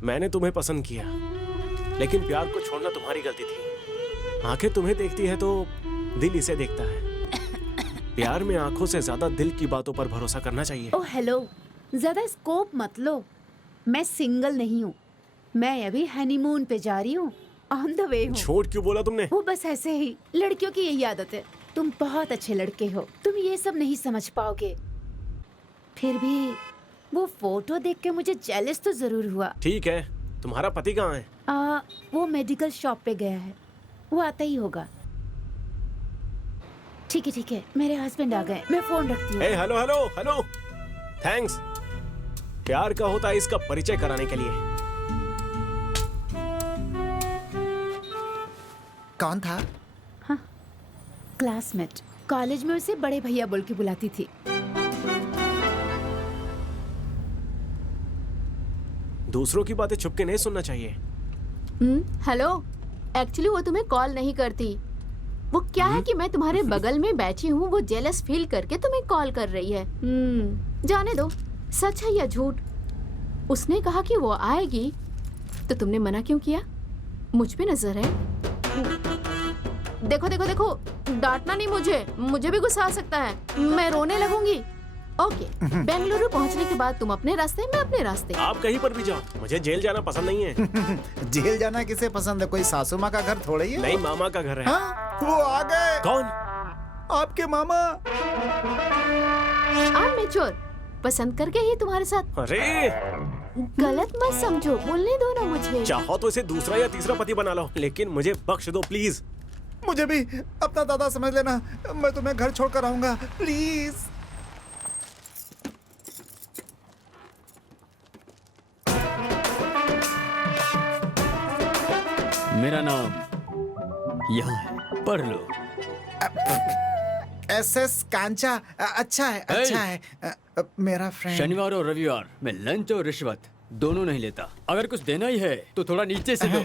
मैंने तुम्हें पसंद किया, लेकिन प्यार को छोड़ना तुम्हारी गलती थी। आंखें तुम्हें देखती है तो दिल इसे देखता है। प्यार में आंखों से ज्यादा दिल की बातों पर भरोसा करना चाहिए। ओह हेलो, ज्यादा स्कोप मत लो। मैं सिंगल नहीं हूँ, मैं अभी हनीमून पे जा रही हूँ, ऑन द वे हूँ। झूठ क्यों बोला तुमने? वो बस ऐसे ही, लड़कियों की यही आदत है। तुम बहुत अच्छे लड़के हो, तुम ये सब नहीं समझ पाओगे। फिर भी वो फोटो देख के मुझे जेलस तो जरूर हुआ। ठीक है, तुम्हारा पति कहाँ है? वो मेडिकल शॉप पे गया है, वो आता ही होगा। ठीक है, मेरे हस्बैंड आ गए, मैं फोन रखती हूँ। Hello hello hello, thanks. प्यार का होता है इसका परिचय कराने के लिए। कौन था? हाँ, क्लासमेट। कॉलेज में उसे बड़े भैया बोल के बुलाती थी। दूसरों की बातें छुप के नहीं सुनना चाहिए। हेलो, एक्चुअली वो तुम्हें कॉल नहीं करती। वो क्या है कि मैं तुम्हारे बगल में बैठी हूँ, वो जेलस फील करके तुम्हें कॉल कर रही है। जाने दो, सच है या झूठ। उसने कहा कि वो आएगी, तो तुमने मना क्यों किया? मुझ पे नजर है। देखो देखो देखो, डांटना नहीं मुझे भी गुस्सा आ सकता है, मैं रोने लगूंगी। ओके, बेंगलुरु पहुंचने के बाद तुम अपने रास्ते, मैं अपने रास्ते। आप कहीं पर भी जाओ, मुझे जेल जाना पसंद नहीं है। जेल जाना किसे पसंद है? कोई सासू माँ का घर थोड़ा ही है। नहीं, मामा का घर है। हाँ, वो आ गए। कौन? आपके मामा। I'm mature, पसंद करके ही तुम्हारे साथ। अरे गलत मत समझो, बोलने दो ना मुझे। चाहो तो इसे दूसरा या तीसरा पति बना लो, लेकिन मुझे बख्श दो प्लीज। मुझे भी अपना दादा समझ लेना, मैं तुम्हें घर छोड़कर आऊंगा, प्लीज। मेरा नाम यहाँ है, पढ़ लो। SS कांचा, अच्छा है, अच्छा है। मेरा फ्रेंड। शनिवार और रविवार मैं लंच और रिश्वत दोनों नहीं लेता। अगर कुछ देना ही है तो थोड़ा नीचे से दो।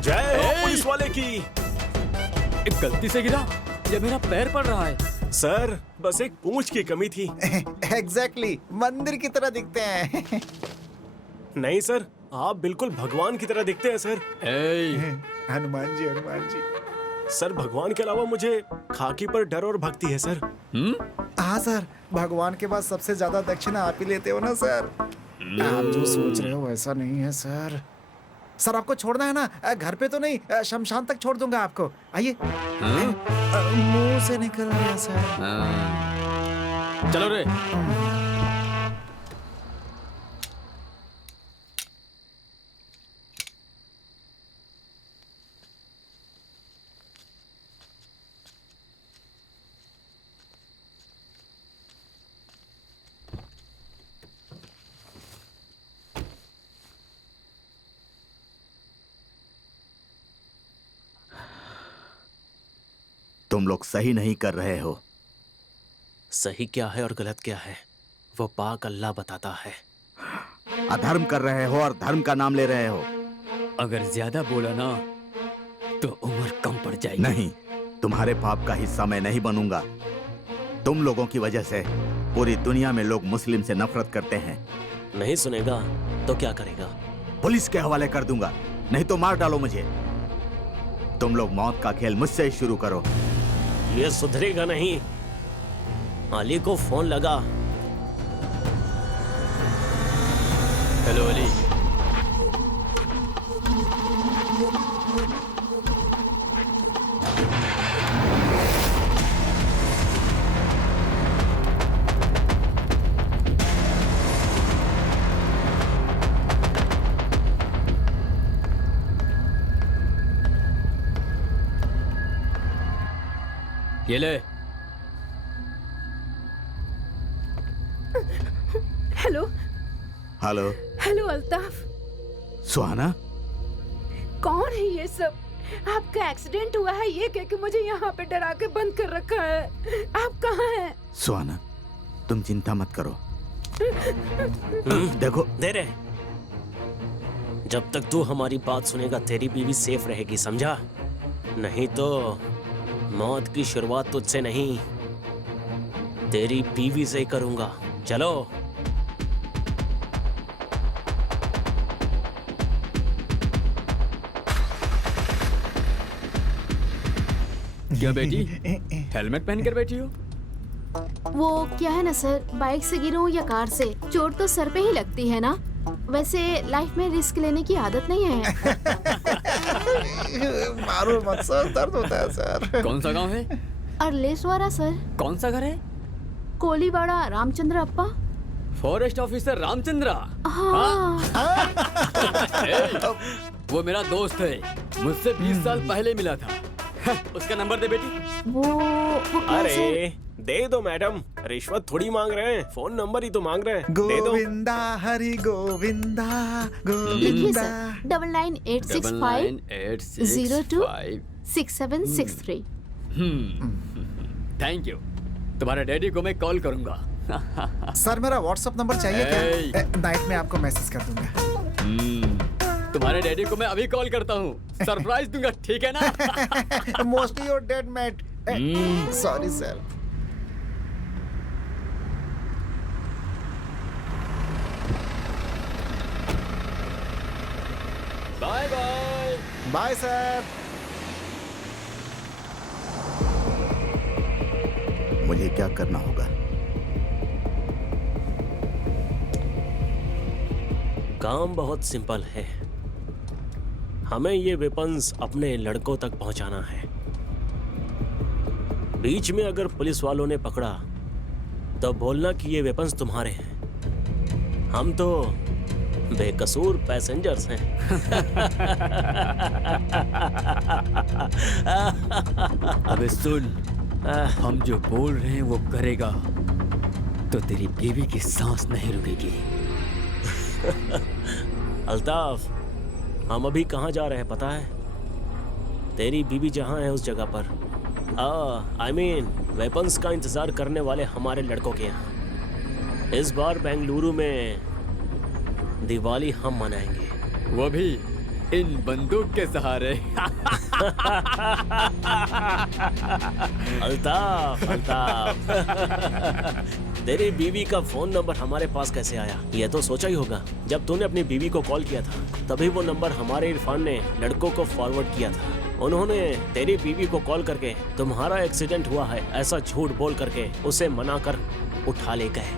जय हो पुलिस वाले की। एक गलती से गिरा या मेरा पैर पड़ रहा है? सर बस एक पूंछ की कमी थी। एग्जैक्टली, मंदिर की तरह दिखते हैं। नहीं सर, आप बिल्कुल भगवान की तरह दिखते हैं सर। हनुमान जी, हनुमान जी। सर भगवान के अलावा मुझे खाकी पर डर और भक्ति है सर। हाँ सर, भगवान के बाद सबसे ज्यादा दक्षिणा आप ही लेते हो ना सर। आप जो सोच रहे हो वैसा नहीं है सर। सर आपको छोड़ना है ना, घर पे तो नहीं, शमशान तक छोड़ दूंगा आपको। आइए। मुंह से निकल गया सर। चलो रे। तुम लोग सही नहीं कर रहे हो। सही क्या है और गलत क्या है वो पाक अल्लाह बताता है। अधर्म कर रहे हो और धर्म का नाम ले रहे हो। अगर ज्यादा बोला ना तो उम्र कम पड़ जाएगी। नहीं, तुम्हारे पाप का हिस्सा मैं नहीं बनूंगा। तुम लोगों की वजह से पूरी दुनिया में लोग मुस्लिम से नफरत करते हैं। नहीं सुनेगा तो क्या करेगा? पुलिस के हवाले कर दूंगा, नहीं तो मार डालो मुझे। तुम लोग मौत का खेल मुझसे ही शुरू करो। ये सुधरेगा नहीं। अली को फोन लगा। हेलो अली। ये ले। Hello hello. हेलो अल्ताफ। सुहाना, कौन है ये सब? आपका एक्सीडेंट हुआ है ये कह के मुझे यहाँ पे डरा के बंद कर रखा है। आप कहाँ हैं? सुहाना तुम चिंता मत करो। देखो दे रहे। जब तक तू हमारी बात सुनेगा तेरी बीवी सेफ रहेगी, समझा? नहीं तो मौत की शुरुआत तुझसे नहीं तेरी बीवी से ही करूंगा। चलो। क्या बेटी हेलमेट पहन कर बैठी हो? वो क्या है ना सर, बाइक से गिरूं या कार से, चोट तो सर पे ही लगती है ना। वैसे लाइफ में रिस्क लेने की आदत नहीं है। मारो मत सर, दर्द होता है सर। कौन सा गांव है? अरलेसवारा सर। कौन सा घर है? कोलीवाड़ा रामचंद्र अप्पा। Forest officer Ramachandra. हाँ। वो मेरा दोस्त है, मुझसे 20 साल पहले मिला था। उसका नंबर दे बेटी। वो अरे दे दो मैडम, रिश्वत थोड़ी मांग रहे हैं, फोन नंबर ही तो मांग रहे हैं। दे दो। गोविंदा हरि गोविंदा लिखिए गोविंदा। सर 998650266763। Thank you. तुम्हारे डैडी को मैं कॉल करूंगा। सर मेरा व्हाट्सएप नंबर चाहिए क्या? नाइट में आपको मैसेज कर दूंगा। तुम्हारे डैडी को मैं अभी कॉल करता हूँ, सरप्राइज दूंगा, ठीक है ना? Mostly your dead mate. Sorry sir. Bye bye. Bye sir. मुझे क्या करना होगा? काम बहुत सिंपल है। हमें ये वेपन्स अपने लड़कों तक पहुंचाना है। बीच में अगर पुलिस वालों ने पकड़ा तो बोलना कि ये वेपन्स तुम्हारे हैं। हम तो बेकसूर पैसेंजर्स हैं। अबे सुन, हम जो बोल रहे हैं वो करेगा तो तेरी बीवी की सांस नहीं रुकेगी। अल्ताफ, हम अभी कहाँ जा रहे हैं पता है? तेरी बीवी जहाँ है उस जगह पर, I mean, वेपन्स का इंतजार करने वाले हमारे लड़कों के यहाँ। इस बार बेंगलुरु में दिवाली हम मनाएंगे, वो भी इन बंदूक के सहारे। अल्ताफ, अल्ताफ। तेरी बीवी का फोन नंबर हमारे पास कैसे आया? ये तो सोचा ही होगा। जब तूने अपनी बीवी को कॉल किया था तभी वो नंबर हमारे इरफान ने लड़कों को फॉरवर्ड किया था। उन्होंने तेरी बीवी को कॉल करके तुम्हारा एक्सीडेंट हुआ है ऐसा झूठ बोल करके उसे मना कर उठा ले गए।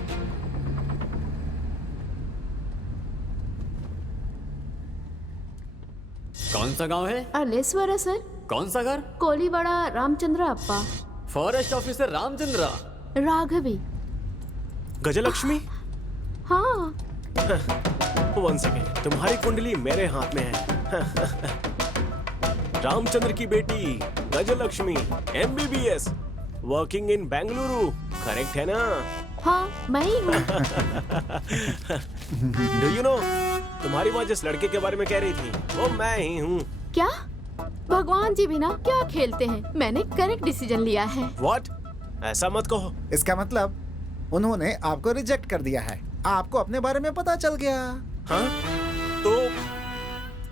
कौन सा गांव है? अलेश्वरा सर। कौन सा घर? कोलीवाड़ा रामचंद्र अप्पा। Forest officer Ramachandra. राघवी। गजलक्ष्मी? हाँ। 1 सेकेंड, तुम्हारी कुंडली मेरे हाथ में है। रामचंद्र की बेटी Gajalakshmi, MBBS, working in Bengaluru, correct है ना? हाँ, मैं ही हूँ। Do you know, तुम्हारी माँ जिस लड़के के बारे में कह रही थी वो मैं ही हूँ। क्या? भगवान जी भी ना क्या खेलते हैं। मैंने करेक्ट डिसीजन लिया है। What? ऐसा मत कहो। इसका मतलब उन्होंने आपको रिजेक्ट कर दिया है। आपको अपने बारे में पता चल गया। हाँ? तो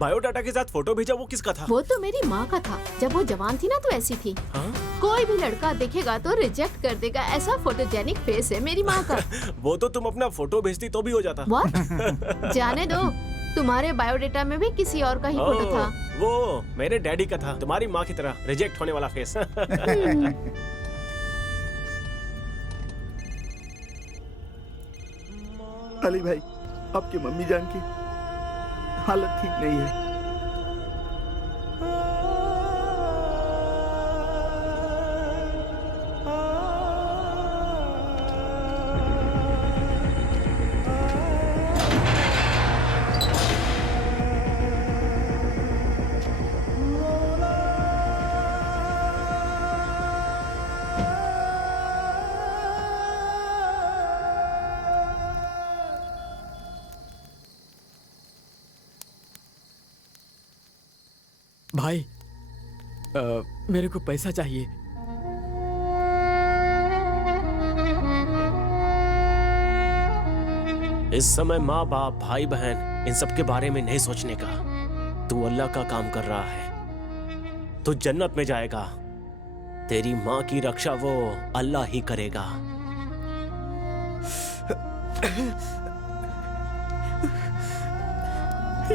बायोडाटा के साथ फोटो भेजा वो किसका था? वो तो मेरी माँ का था। जब वो जवान थी ना तो ऐसी थी। हाँ? कोई भी लड़का देखेगा तो रिजेक्ट कर देगा, ऐसा फोटोजेनिक फेस है मेरी माँ का। वो तो तुम अपना फोटो भेजती तो भी हो जाता। What? जाने दो, तुम्हारे बायोडाटा में भी किसी और का ही फोटो था। वो मेरे डैडी का था, तुम्हारी माँ की तरह रिजेक्ट होने वाला फेस। अली भाई, आपकी मम्मी जान की हालत ठीक नहीं है। भाई, मेरे को पैसा चाहिए। इस समय माँ बाप भाई बहन इन सब के बारे में नहीं सोचने का। तू अल्लाह का काम कर रहा है, तू जन्नत में जाएगा। तेरी माँ की रक्षा वो अल्लाह ही करेगा।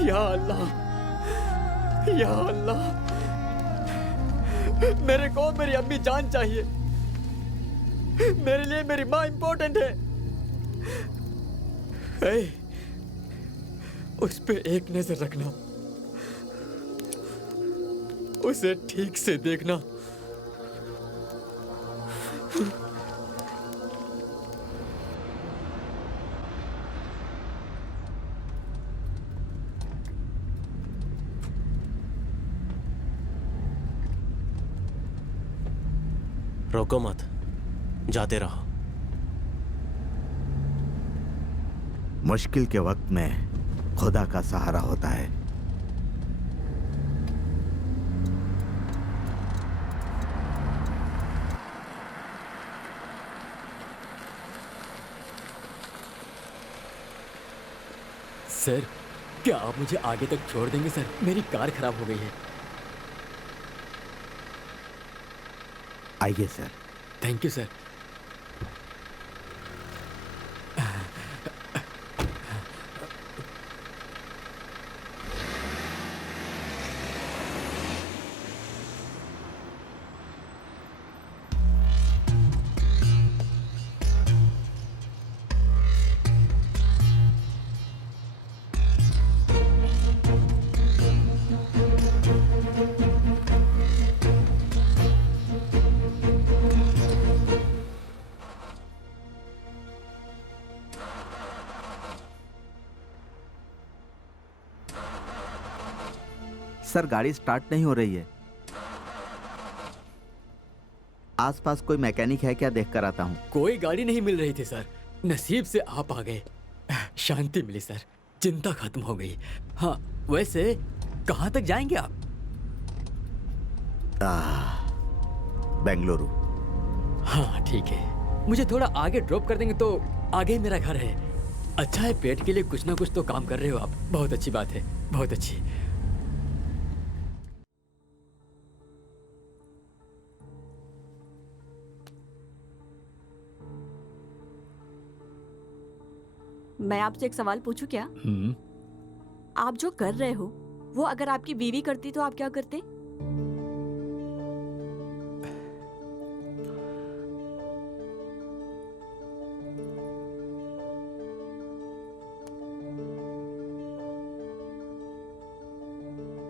या अल्लाह, या अल्लाह, मेरे को मेरी अम्मी जान चाहिए। मेरे लिए मेरी माँ इम्पोर्टेंट है। उस पे एक नजर रखना, उसे ठीक से देखना। रोको मत, जाते रहो। मुश्किल के वक्त में खुदा का सहारा होता है। सर, क्या आप मुझे आगे तक छोड़ देंगे सर? मेरी कार खराब हो गई है। आइए sir. Thank you sir. Sir गाड़ी स्टार्ट नहीं हो रही है। आसपास कोई मैकेनिक है क्या, देख कर आता हूँ। कोई गाड़ी नहीं मिल रही थी सर, नसीब से आप आ गए। शांति मिली सर, चिंता खत्म हो गई। हाँ वैसे कहाँ तक जाएंगे आप? बेंगलुरु। हाँ ठीक है, मुझे थोड़ा आगे ड्रॉप कर देंगे तो आगे मेरा घर है। अच्छा है, पेट के लिए कुछ ना कुछ तो काम कर रहे हो आप, बहुत अच्छी बात है, बहुत अच्छी। मैं आपसे एक सवाल पूछूं क्या? आप जो कर रहे हो वो अगर आपकी बीवी करती तो आप क्या करते?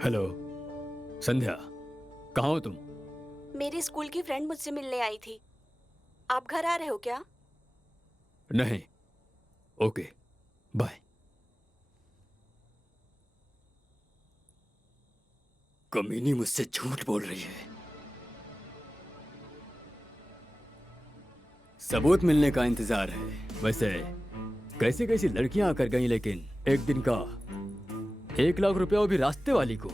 हेलो संध्या, कहाँ हो तुम? मेरी स्कूल की फ्रेंड मुझसे मिलने आई थी। आप घर आ रहे हो क्या? नहीं। Okay bye. कमीनी मुझसे झूठ बोल रही है। सबूत मिलने का इंतजार है। वैसे कैसी कैसी लड़कियां आकर गई, लेकिन एक दिन का 1 लाख रुपया, वो भी रास्ते वाली को,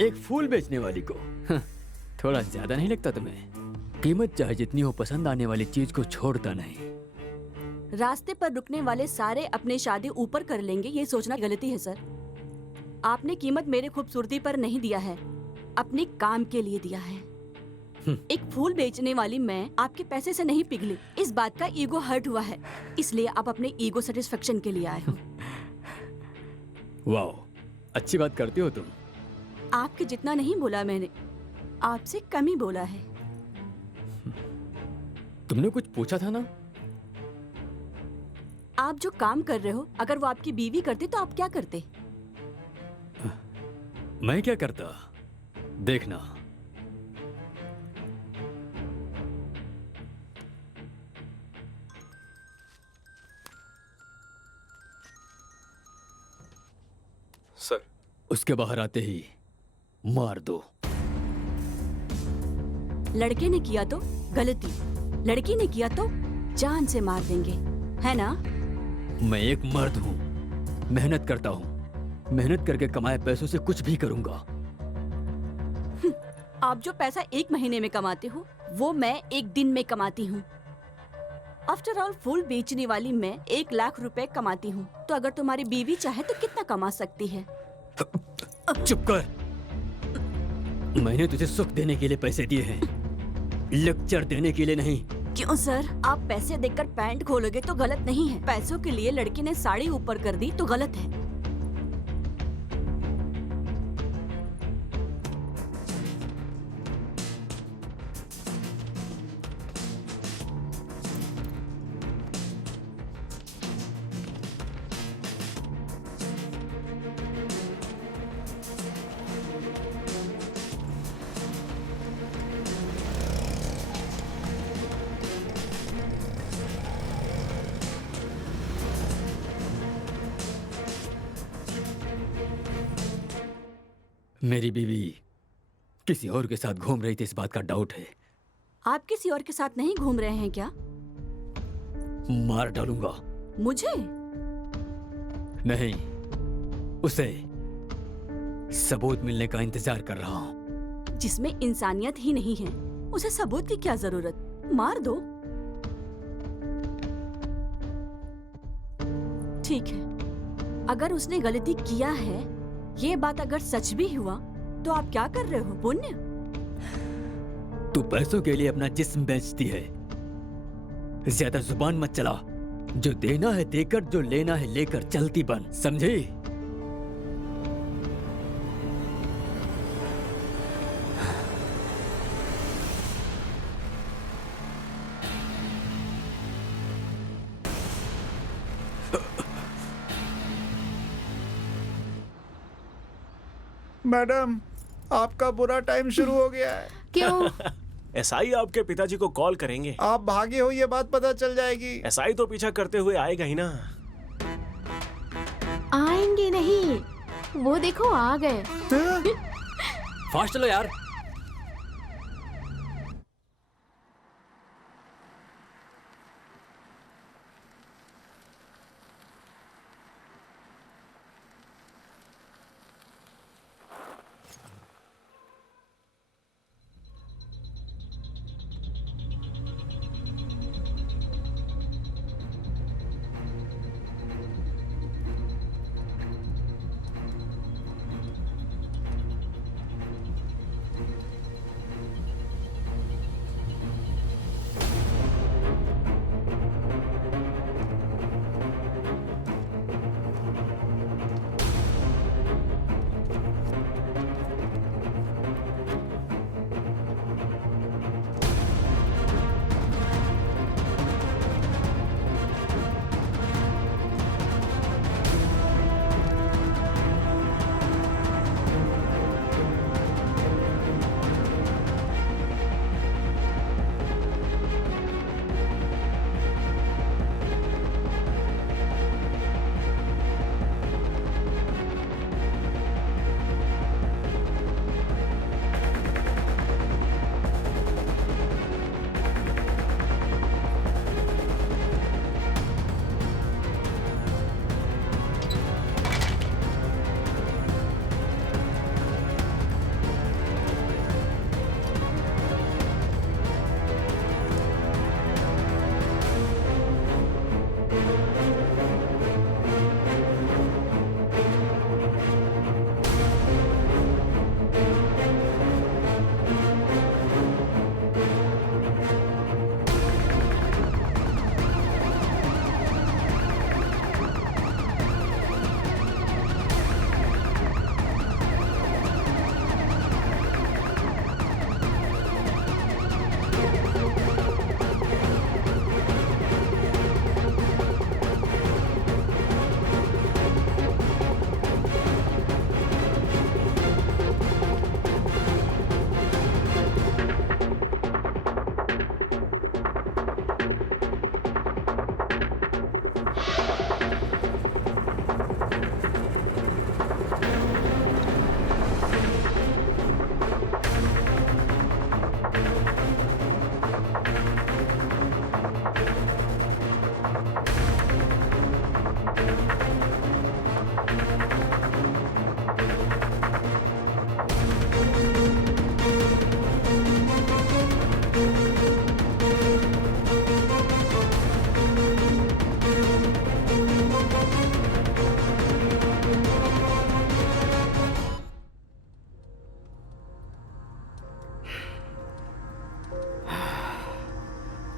एक फूल बेचने वाली को। थोड़ा ज्यादा नहीं लगता तुम्हें? कीमत चाहे जितनी हो, पसंद आने वाली चीज को छोड़ता नहीं। रास्ते पर रुकने वाले सारे अपने शादी ऊपर कर लेंगे, ये सोचना गलती है सर। आपने कीमत मेरे खूबसूरती पर नहीं दिया है, अपने काम के लिए दिया है। एक फूल बेचने वाली मैं आपके पैसे से नहीं पिघली, इस बात का ईगो हर्ट हुआ है, इसलिए आप अपने ईगो सेटिस्फेक्शन के लिए आए हो। वाह, अच्छी बात करती हो तुम। आपके जितना नहीं बोला मैंने, आपसे कम ही बोला है। तुमने कुछ पूछा था ना? आप जो काम कर रहे हो, अगर वो आपकी बीवी करती तो आप क्या करते? मैं क्या करता, देखना। सर, उसके बाहर आते ही मार दो। लड़के ने किया तो गलती, लड़की ने किया तो जान से मार देंगे, है ना? मैं एक मर्द हूँ, मेहनत करता हूँ, मेहनत करके कमाए पैसों से कुछ भी करूंगा। आप जो पैसा 1 महीने में कमाते हो, वो मैं 1 दिन में कमाती हूँ। आफ्टर ऑल, फूल बेचने वाली मैं 1 लाख रुपए कमाती हूँ, तो अगर तुम्हारी बीवी चाहे तो कितना कमा सकती है? चुप कर। मैंने तुझे सुख देने के लिए पैसे दिए हैं, लेक्चर देने के लिए नहीं। क्यों सर? आप पैसे देकर पैंट खोलोगे तो गलत नहीं है, पैसों के लिए लड़की ने साड़ी ऊपर कर दी तो गलत है। मेरी बीवी किसी और के साथ घूम रही थी, इस बात का डाउट है। आप किसी और के साथ नहीं घूम रहे हैं क्या? मार डालूंगा। मुझे? नहीं, उसे। सबूत मिलने का इंतजार कर रहा हूँ। जिसमें इंसानियत ही नहीं है, उसे सबूत की क्या जरूरत? मार दो। ठीक है, अगर उसने गलती किया है, ये बात अगर सच भी हुआ, तो आप क्या कर रहे हो? पुण्य? तू पैसों के लिए अपना जिस्म बेचती है। ज्यादा जुबान मत चला। जो देना है देकर, जो लेना है लेकर चलती बन, समझी? मैडम, आपका बुरा टाइम शुरू हो गया है। क्यों? एसआई आपके पिताजी को कॉल करेंगे। आप भागे हो, ये बात पता चल जाएगी। एसआई तो पीछा करते हुए आएगा ही ना। आएंगे नहीं, वो देखो आ गए। फास्ट चलो यार।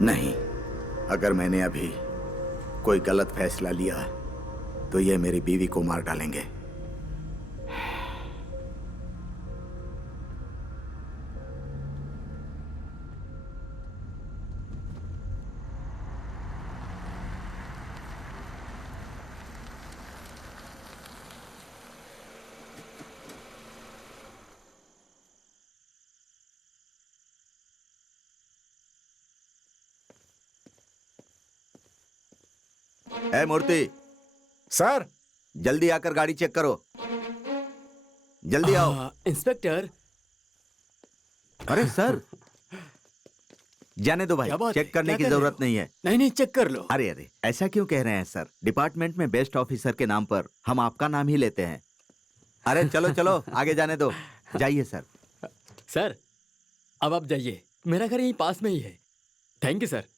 नहीं, अगर मैंने अभी कोई गलत फैसला लिया तो ये मेरी बीवी को मार डालेंगे। ए मूर्ति, सर जल्दी आकर गाड़ी चेक करो। जल्दी आओ। इंस्पेक्टर। अरे सर, जाने दो भाई, क्या बात चेक है? करने क्या की कह रहे जरूरत हो? नहीं है। नहीं नहीं, चेक कर लो। अरे अरे, ऐसा क्यों कह रहे हैं सर? डिपार्टमेंट में बेस्ट ऑफिसर के नाम पर हम आपका नाम ही लेते हैं। अरे चलो चलो, आगे जाने दो। जाइए सर। सर, अब आप जाइए, मेरा घर यहीं पास में ही है। Thank you sir.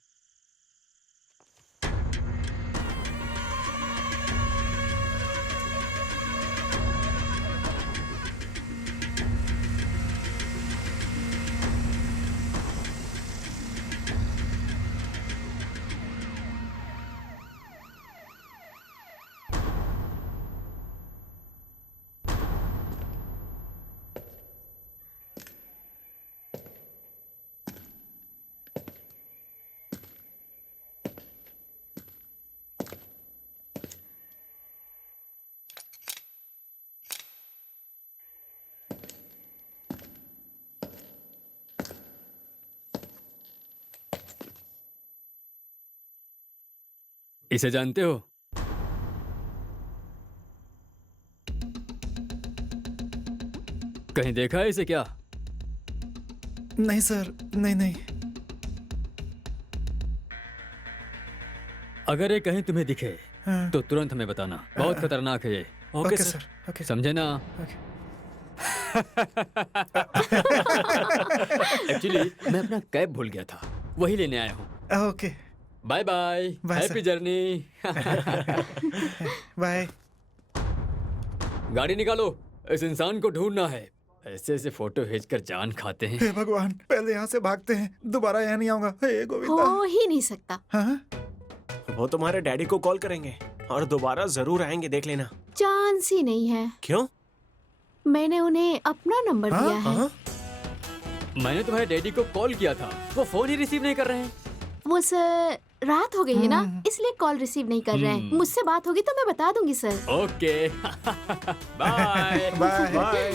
इसे जानते हो? कहीं देखा है इसे क्या? नहीं सर, नहीं नहीं। अगर ये कहीं तुम्हें दिखे हाँ। तो तुरंत हमें बताना, बहुत खतरनाक है ये, ओके सर। ओके। समझे ना? एक्चुअली मैं अपना कैब भूल गया था, वही लेने आया हूँ। Okay, bye bye, Bye, happy sir. Journey. Bye. गाड़ी निकालो, इस इंसान को ढूंढना है। ऐसे ऐसे फोटो भेजकर जान खाते हैं। हे भगवान, पहले यहाँ से भागते हैं, दोबारा यहाँ नहीं आऊंगा। हे गोविंदा। हो ही नहीं सकता। हाँ? वो तुम्हारे डैडी को कॉल करेंगे और दोबारा जरूर आएंगे, देख लेना। चांस ही नहीं है। क्यों? मैंने उन्हें अपना नंबर हाँ? दिया है। हाँ? मैंने तुम्हारे डैडी को कॉल किया था, वो फोन ही रिसीव नहीं कर रहे हैं। वो सर रात हो गई है ना, इसलिए कॉल रिसीव नहीं कर रहे हैं। मुझसे बात होगी तो मैं बता दूंगी sir. Okay. Bye bye. Bye.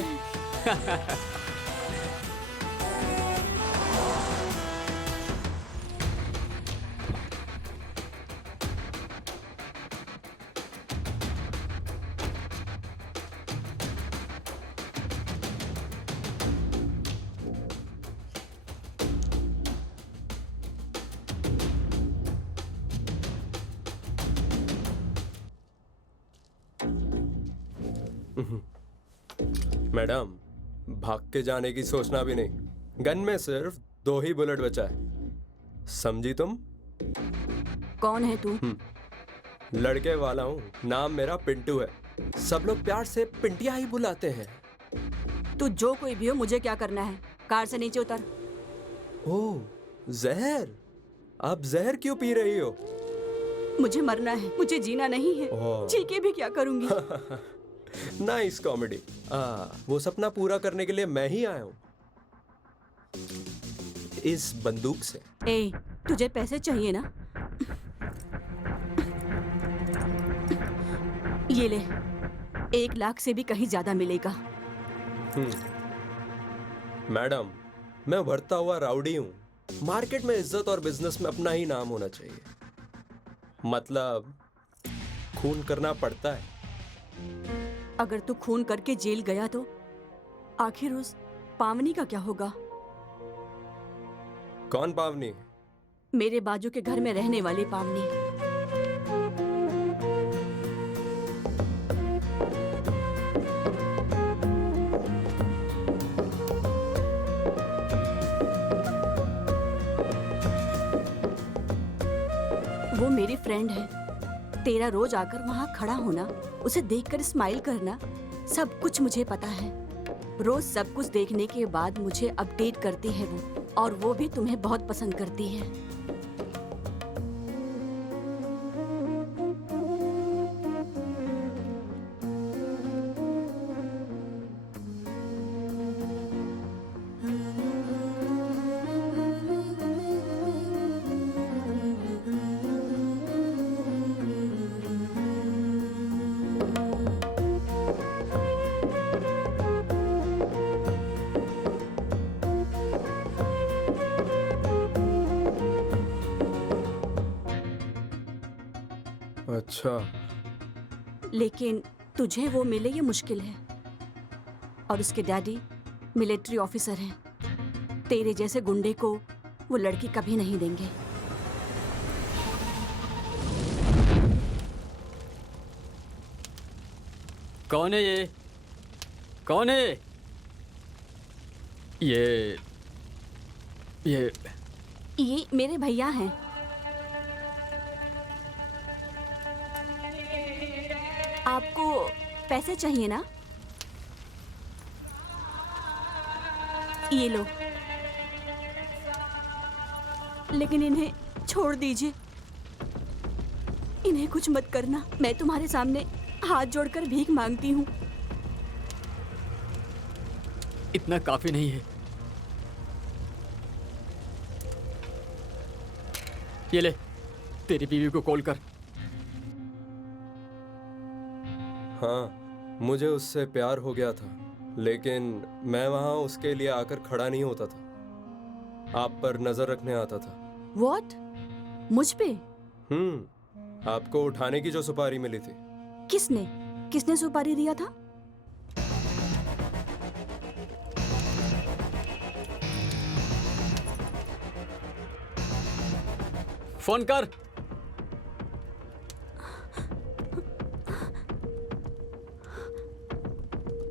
Madam, भाग के जाने की सोचना भी नहीं। गन में सिर्फ 2 ही बुलेट बचा है, समझी तुम? कौन है तू? लड़के वाला हूँ, नाम मेरा पिंटू है। सब लोग प्यार से पिंटिया ही बुलाते हैं। तू जो कोई भी हो, मुझे क्या करना है? कार से नीचे उतर। ओह, जहर। आप जहर क्यों पी रही हो? मुझे मरना है, मुझे जीना नहीं है। ओह। जी के भी क्या करूंगी? Nice comedy. वो सपना पूरा करने के लिए मैं ही आया हूँ, इस बंदूक से। ए, तुझे पैसे चाहिए ना? ये ले, 1 लाख से भी कहीं ज्यादा मिलेगा। मैडम, मैं उभरता हुआ राउडी हूँ। मार्केट में इज्जत और बिजनेस में अपना ही नाम होना चाहिए। मतलब खून करना पड़ता है। अगर तू खून करके जेल गया तो आखिर उस पावनी का क्या होगा? कौन पावनी? मेरे बाजू के घर में रहने वाली पावनी। वो मेरी फ्रेंड है। तेरा रोज आकर वहाँ खड़ा होना, उसे देखकर स्माइल करना, सब कुछ मुझे पता है। रोज सब कुछ देखने के बाद मुझे अपडेट करती है वो, और वो भी तुम्हें बहुत पसंद करती है। अच्छा, लेकिन तुझे वो मिले ये मुश्किल है। और उसके डैडी मिलिट्री ऑफिसर हैं। तेरे जैसे गुंडे को वो लड़की कभी नहीं देंगे। कौन है ये? कौन है ये? ये मेरे भैया हैं। आपको पैसे चाहिए ना? ये लो, लेकिन इन्हें छोड़ दीजिए। इन्हें कुछ मत करना। मैं तुम्हारे सामने हाथ जोड़कर भीख मांगती हूँ। इतना काफी नहीं है। ये ले, तेरी बीवी को कॉल कर। हाँ, मुझे उससे प्यार हो गया था, लेकिन मैं वहां उसके लिए आकर खड़ा नहीं होता था। आप पर नजर रखने आता था। What? मुझ पे? आपको उठाने की जो सुपारी मिली थी। किसने सुपारी दिया था? फोन कर।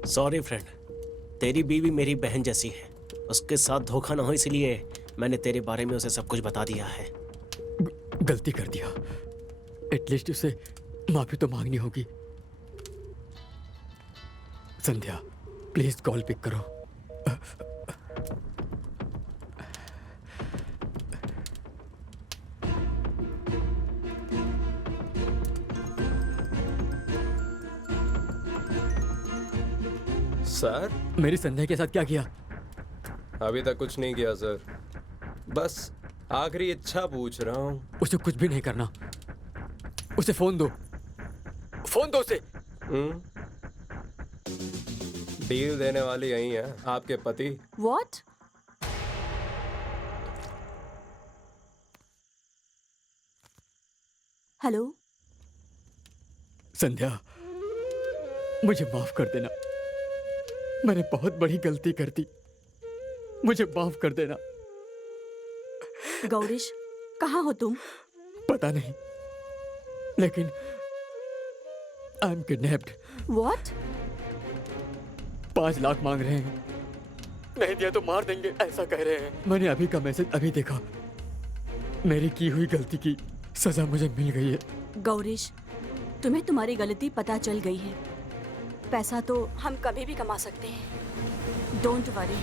सॉरी फ्रेंड, तेरी बीवी मेरी बहन जैसी है, उसके साथ धोखा ना हो इसलिए मैंने तेरे बारे में उसे सब कुछ बता दिया है। गलती कर दिया, एटलीस्ट उसे माफी तो मांगनी होगी। संध्या प्लीज कॉल पिक करो। सर, मेरी संध्या के साथ क्या किया? अभी तक कुछ नहीं किया सर, बस आखिरी इच्छा पूछ रहा हूँ। उसे कुछ भी नहीं करना, उसे फोन दो, फोन दो उसे। डील देने वाली यही है आपके पति। What? हेलो। संध्या मुझे माफ कर देना, मैंने बहुत बड़ी गलती कर दी, मुझे माफ कर देना। गौरीश, कहाँ हो तुम? पता नहीं, लेकिन I am kidnapped. What? 5 lakh मांग रहे हैं, नहीं दिया तो मार देंगे ऐसा कह रहे हैं। मैंने अभी का मैसेज अभी देखा, मेरी की हुई गलती की सजा मुझे मिल गई है। गौरीश, तुम्हें तुम्हारी गलती पता चल गई है। पैसा तो हम कभी भी कमा सकते हैं, डोंट वरी।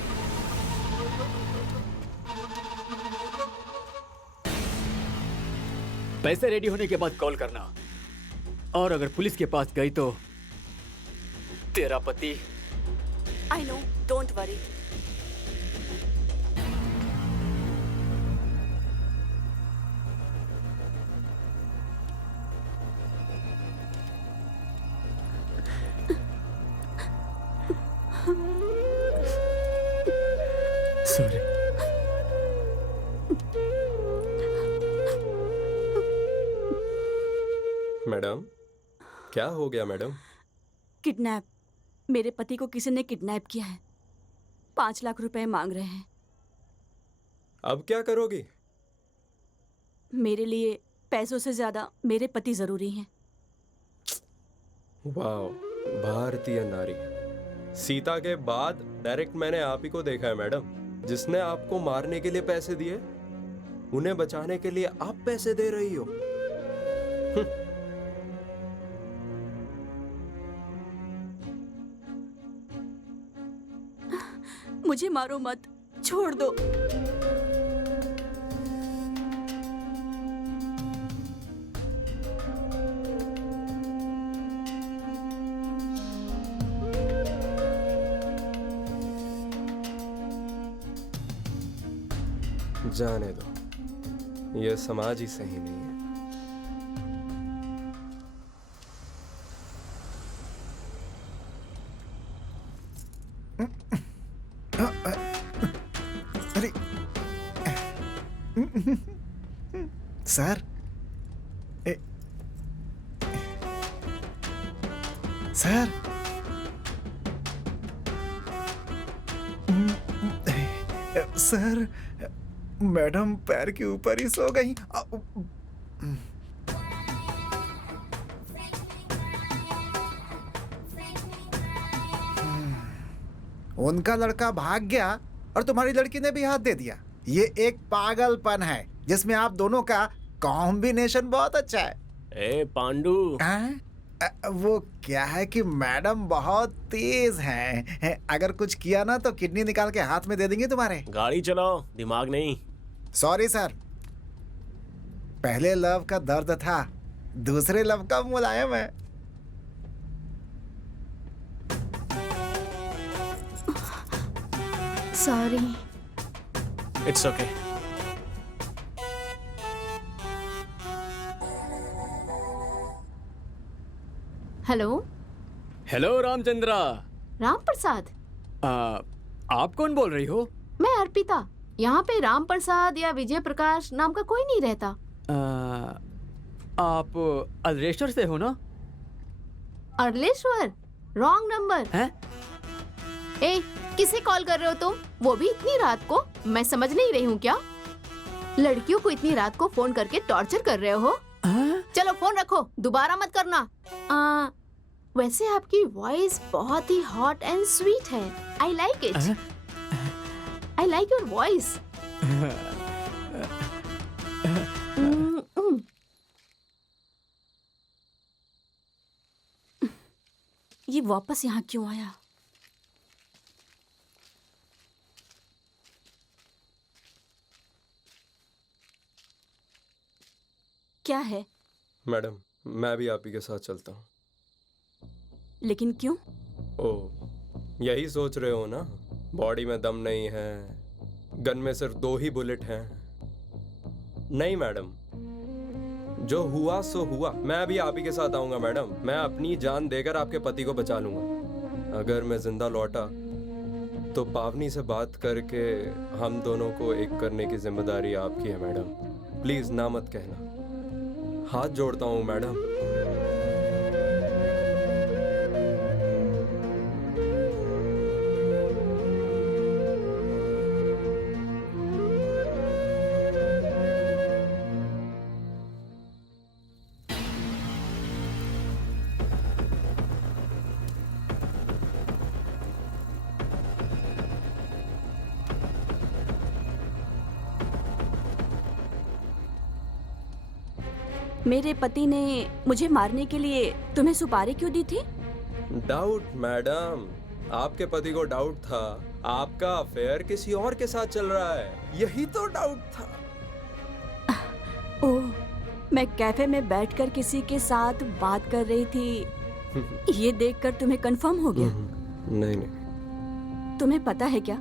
पैसे रेडी होने के बाद कॉल करना, और अगर पुलिस के पास गई तो तेरा पति। I know, don't worry. Sorry. Madam, क्या हो गया मैडम? किडनैप। मेरे पति को किसी ने किडनैप किया है, 5 लाख रुपए मांग रहे हैं। अब क्या करोगी? मेरे लिए पैसों से ज्यादा मेरे पति जरूरी हैं। वाह, भारतीय नारी। सीता के बाद डायरेक्ट मैंने आप ही को देखा है मैडम, जिसने आपको मारने के लिए पैसे दिए, उन्हें बचाने के लिए आप पैसे दे रही हो। मुझे मारो मत, छोड़ दो। जाने दो, ये समाज ही सही नहीं है। अरे सर, सर, सर, मैडम पैर के ऊपर ही सो गई। उनका लड़का भाग गया और तुम्हारी लड़की ने भी हाथ दे दिया। ये एक पागलपन है जिसमें आप दोनों का कॉम्बिनेशन बहुत अच्छा है। ए पांडू, वो क्या है कि मैडम बहुत तेज हैं, अगर कुछ किया ना तो किडनी निकाल के हाथ में दे देंगे तुम्हारे। गाड़ी चलाओ, दिमाग नहीं। सॉरी सर, पहले लव का दर्द था, दूसरे लव का मुलायम है। Sorry. It's okay. Hello. Hello Ramachandra. Ram Prasad? आप कौन बोल रही हो? मैं अर्पिता। यहाँ पे राम प्रसाद या विजय प्रकाश नाम का कोई नहीं रहता। आप अल्लेश्वर से हो ना? अर्लेश्वर? रॉन्ग नंबर है? ए, किसे कॉल कर रहे हो तुम? वो भी इतनी रात को? मैं समझ नहीं रही हूँ क्या? लड़कियों को इतनी रात को फोन करके टॉर्चर कर रहे हो? चलो फोन रखो, दोबारा मत करना। वैसे आपकी वॉइस बहुत ही हॉट एंड स्वीट है। I like it. I like your voice. ये वापस यहाँ क्यों आया? क्या है? मैडम, मैं भी आप ही के साथ चलता हूँ। लेकिन क्यों? ओह, यही सोच रहे हो ना? बॉडी में दम नहीं है, गन में सिर्फ 2 ही बुलेट हैं। नहीं मैडम, जो हुआ सो हुआ। मैं भी आप ही के साथ आऊंगा मैडम। मैं अपनी जान देकर आपके पति को बचा लूंगा। अगर मैं जिंदा लौटा तो पावनी से बात करके हम दोनों को एक करने की जिम्मेदारी आपकी है मैडम। प्लीज ना मत कहना, हाथ जोड़ता हूँ मैडम। मेरे पति ने मुझे मारने के लिए तुम्हें सुपारी क्यों दी थी? डाउट मैडम, आपके पति को डाउट था आपका अफेयर किसी और के साथ चल रहा है, यही तो डाउट था। ओह, मैं कैफे में बैठकर किसी के साथ बात कर रही थी, ये देखकर तुम्हें कंफर्म हो गया? नहीं नहीं। तुम्हें पता है क्या,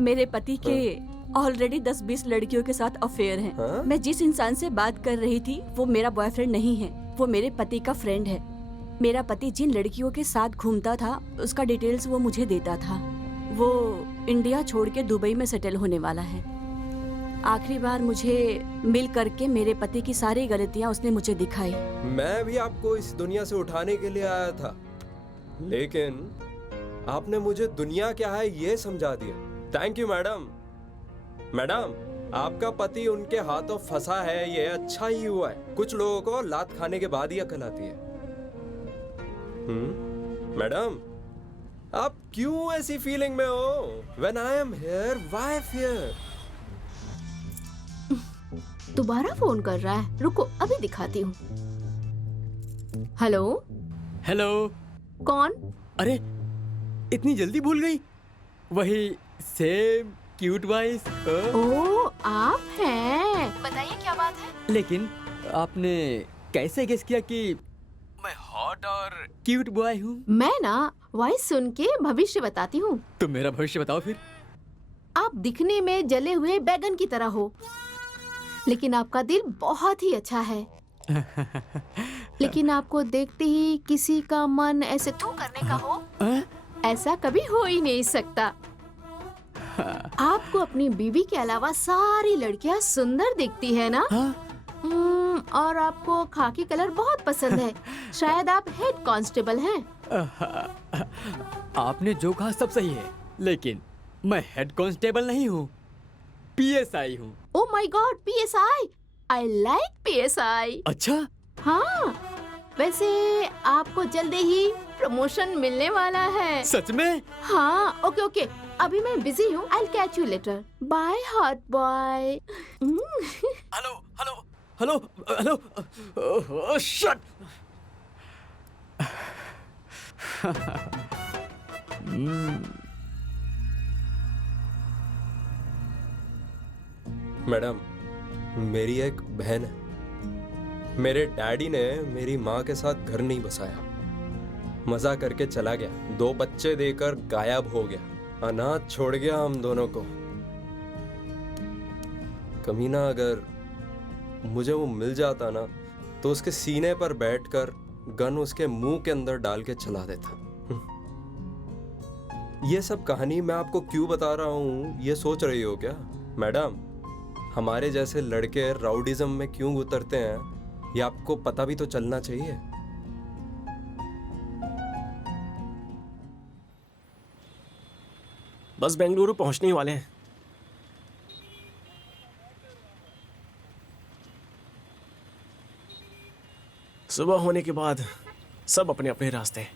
मेरे पति के ऑलरेडी 10-20 लड़कियों के साथ अफेयर है। हाँ? मैं जिस इंसान से बात कर रही थी वो मेरा बॉयफ्रेंड नहीं है, वो मेरे पति का फ्रेंड है। मेरा पति जिन लड़कियों के साथ घूमता था उसका डिटेल्स वो मुझे देता था। वो इंडिया छोड़ के दुबई में सेटल होने वाला है। आखिरी बार मुझे मिल करके मेरे पति की सारी गलतियां उसने मुझे दिखाई। मैं भी आपको इस दुनिया से उठाने के लिए आया था, लेकिन आपने मुझे दुनिया क्या है ये समझा दिया। Thank you madam. मैडम, आपका पति उनके हाथों फंसा है, ये अच्छा ही हुआ है। कुछ लोगों को लात खाने के बाद ही अकल आती है। मैडम, आप क्यों ऐसी फीलिंग में हो? When I am here, why fear? दोबारा फोन कर रहा है, रुको अभी दिखाती हूँ। हेलो। हेलो। कौन? अरे, इतनी जल्दी भूल गई? वही सेम क्यूट वॉइस। ओह, आप हैं। बताइए क्या बात है? लेकिन आपने कैसे गेस किया कि मैं हॉट और क्यूट बॉय हूँ? मैं ना वॉइस सुन के भविष्य बताती हूँ। तो मेरा भविष्य बताओ फिर। आप दिखने में जले हुए बैगन की तरह हो, लेकिन आपका दिल बहुत ही अच्छा है। लेकिन आपको देखते ही किसी का मन ऐसे थू करने का हो, ऐसा कभी हो ही नहीं सकता। आपको अपनी बीवी के अलावा सारी लड़कियां सुंदर दिखती है ना? और आपको खाकी कलर बहुत पसंद है। शायद आप हेड कांस्टेबल हैं। आपने जो कहा सब सही है, लेकिन मैं हेड कांस्टेबल नहीं हूँ, पीएसआई हूँ। Oh my God, PSI. I like PSI. अच्छा? हाँ, वैसे आपको जल्दी ही प्रमोशन मिलने वाला है। सच में? हाँ, ओके ओके, अभी मैं बिजी हूँ। I'll catch you later. Bye, hot boy. Hello hello hello hello. Oh shit. Madam, मेरी एक बहन है। मेरे डैडी ने मेरी माँ के साथ घर नहीं बसाया, मजा करके चला गया, 2 बच्चे देकर गायब हो गया, अनाथ छोड़ गया हम दोनों को। कमीना अगर मुझे वो मिल जाता ना तो उसके सीने पर बैठकर गन उसके मुंह के अंदर डाल के चला देता। ये सब कहानी मैं आपको क्यों बता रहा हूँ ये सोच रही हो क्या? मैडम, हमारे जैसे लड़के राउडिज्म में क्यों उतरते हैं ये आपको पता भी तो चलना चाहिए। बस बेंगलुरु पहुंचने ही वाले हैं। सुबह होने के बाद सब अपने अपने रास्ते।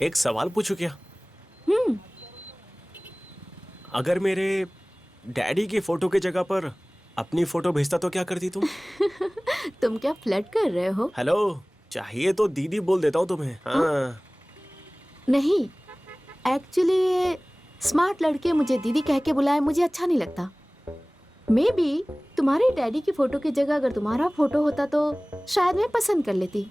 एक सवाल पूछूं क्या? अगर मेरे डैडी की फोटो की जगह पर अपनी फोटो भेजता तो क्या करती तुम? तुम क्या फ्लर्ट कर रहे हो? हेलो, चाहिए तो दीदी बोल देता हूँ तुम्हें। हाँ। नहीं, एक्चुअली स्मार्ट लड़के मुझे दीदी कह के बुलाए मुझे अच्छा नहीं लगता। मे बी तुम्हारे डैडी की फोटो की जगह अगर तुम्हारा फोटो होता तो शायद मैं पसंद कर लेती।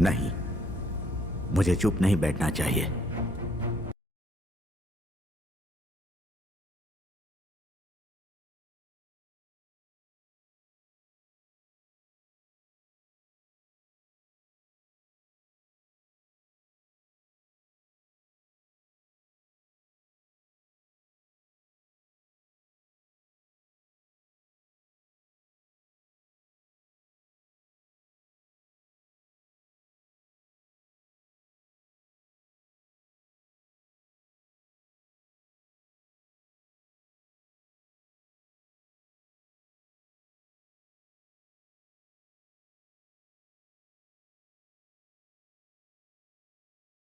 नहीं, मुझे चुप नहीं बैठना चाहिए।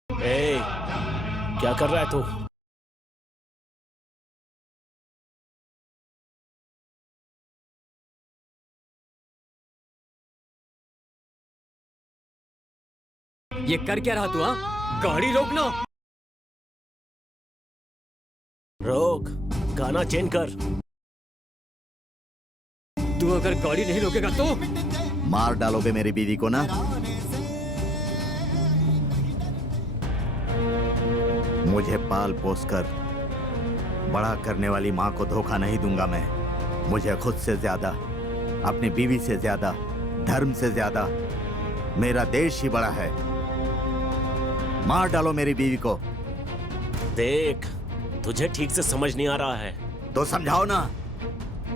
ए, क्या कर रहा है तू? ये कर क्या रहा तू? हाँ, गाड़ी रोकना। रोक, गाना चेंज कर। तू अगर गाड़ी नहीं रोकेगा तो मार डालोगे मेरी बीवी को ना? मुझे पाल पोस कर बड़ा करने वाली माँ को धोखा नहीं दूंगा मैं। मुझे खुद से ज्यादा, अपनी बीवी से ज्यादा, धर्म से ज्यादा मेरा देश ही बड़ा है। मार डालो मेरी बीवी को। देख, तुझे ठीक से समझ नहीं आ रहा है तो समझाओ ना,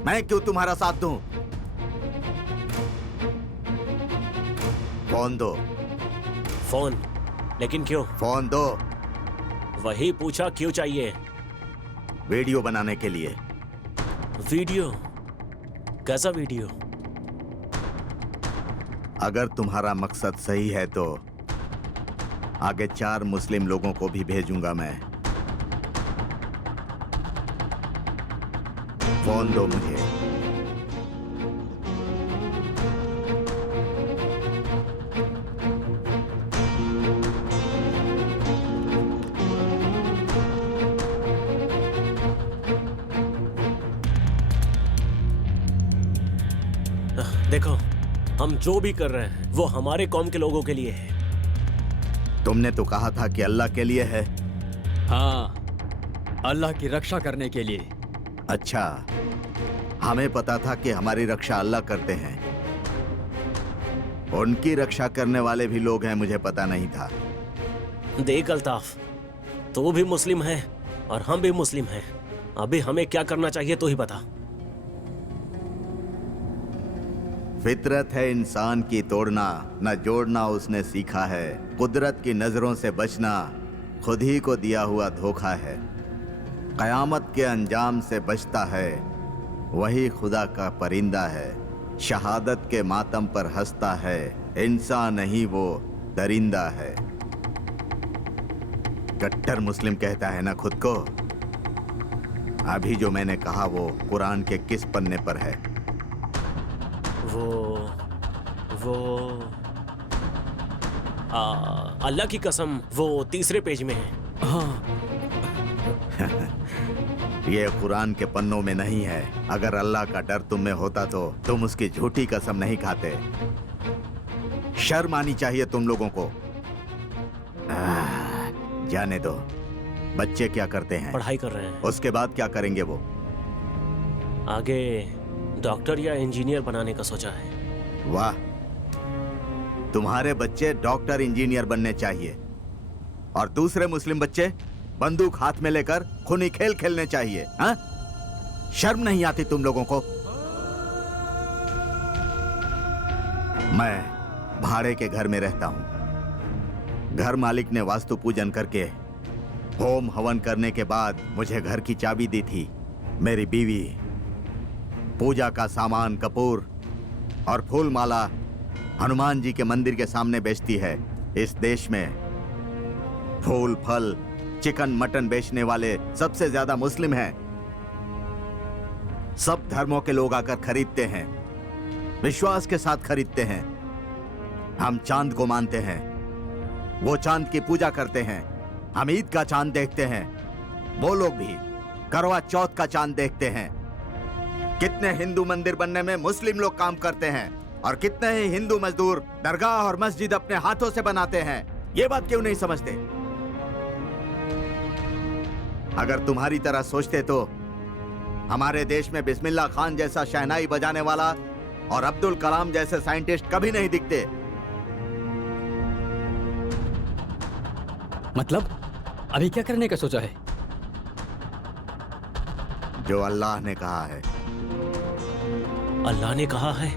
मैं क्यों तुम्हारा साथ दूं? फोन दो। फोन? लेकिन क्यों? फोन दो। वही पूछा, क्यों चाहिए? वीडियो बनाने के लिए। वीडियो? कैसा वीडियो? अगर तुम्हारा मकसद सही है तो आगे 4 मुस्लिम लोगों को भी भेजूंगा मैं। फोन दो मुझे। देखो, हम जो भी कर रहे हैं वो हमारे कौम के लोगों के लिए है। तुमने तो कहा था कि अल्लाह के लिए है। हाँ, अल्लाह की रक्षा करने के लिए। अच्छा, हमें पता था कि हमारी रक्षा अल्लाह करते हैं। उनकी रक्षा करने वाले भी लोग हैं, मुझे पता नहीं था। देख अल्ताफ, तू भी मुस्लिम है और हम भी मुस्लिम हैं। अभी हमें क्या करना चाहिए तो ही बता। फितरत है इंसान की तोड़ना, न जोड़ना उसने सीखा है। कुदरत की नजरों से बचना खुद ही को दिया हुआ धोखा है। कयामत के अंजाम से बचता है वही खुदा का परिंदा है। शहादत के मातम पर हंसता है इंसान नहीं वो दरिंदा है। कट्टर मुस्लिम कहता है ना खुद को। अभी जो मैंने कहा वो कुरान के किस पन्ने पर है? वो अल्लाह की कसम वो तीसरे पेज में है। हाँ, ये कुरान के पन्नों में नहीं है। अगर अल्लाह का डर तुम में होता तो तुम उसकी झूठी कसम नहीं खाते। शर्म आनी चाहिए तुम लोगों को। जाने दो। बच्चे क्या करते हैं? पढ़ाई कर रहे हैं। उसके बाद क्या करेंगे वो? आगे डॉक्टर या इंजीनियर बनाने का सोचा है। वाह, तुम्हारे बच्चे डॉक्टर इंजीनियर बनने चाहिए और दूसरे मुस्लिम बच्चे बंदूक हाथ में लेकर खूनी खेल खेलने चाहिए। हाँ? शर्म नहीं आती तुम लोगों को? मैं भाड़े के घर में रहता हूं। घर मालिक ने वास्तु पूजन करके होम हवन करने के बाद मुझे घर की चाबी दी थी। मेरी बीवी पूजा का सामान, कपूर और फूल माला हनुमान जी के मंदिर के सामने बेचती है। इस देश में फूल, फल, चिकन, मटन बेचने वाले सबसे ज्यादा मुस्लिम हैं। सब धर्मों के लोग आकर खरीदते हैं, विश्वास के साथ खरीदते हैं। हम चांद को मानते हैं, वो चांद की पूजा करते हैं। हम ईद का चांद देखते हैं, वो लोग भी करवा चौथ का चांद देखते हैं। कितने हिंदू मंदिर बनने में मुस्लिम लोग काम करते हैं और कितने ही हिंदू मजदूर दरगाह और मस्जिद अपने हाथों से बनाते हैं। ये बात क्यों नहीं समझते? अगर तुम्हारी तरह सोचते तो हमारे देश में बिस्मिल्लाह खान जैसा शहनाई बजाने वाला और अब्दुल कलाम जैसे साइंटिस्ट कभी नहीं दिखते। मतलब अभी क्या करने का सोचा है? जो अल्लाह ने कहा है। अल्लाह ने कहा है?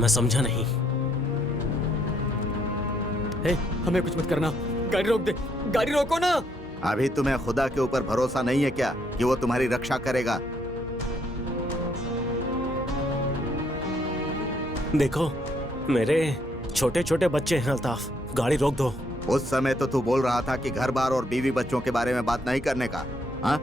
मैं समझा नहीं। हे, हमें कुछ मत करना। गाड़ी रोक दे, गाड़ी रोको ना। अभी तुम्हें खुदा के ऊपर भरोसा नहीं है क्या कि वो तुम्हारी रक्षा करेगा? देखो, मेरे छोटे छोटे बच्चे हैं अल्ताफ, गाड़ी रोक दो। उस समय तो तू बोल रहा था कि घर बार और बीवी बच्चों के बारे में बात नहीं करने का। हाँ?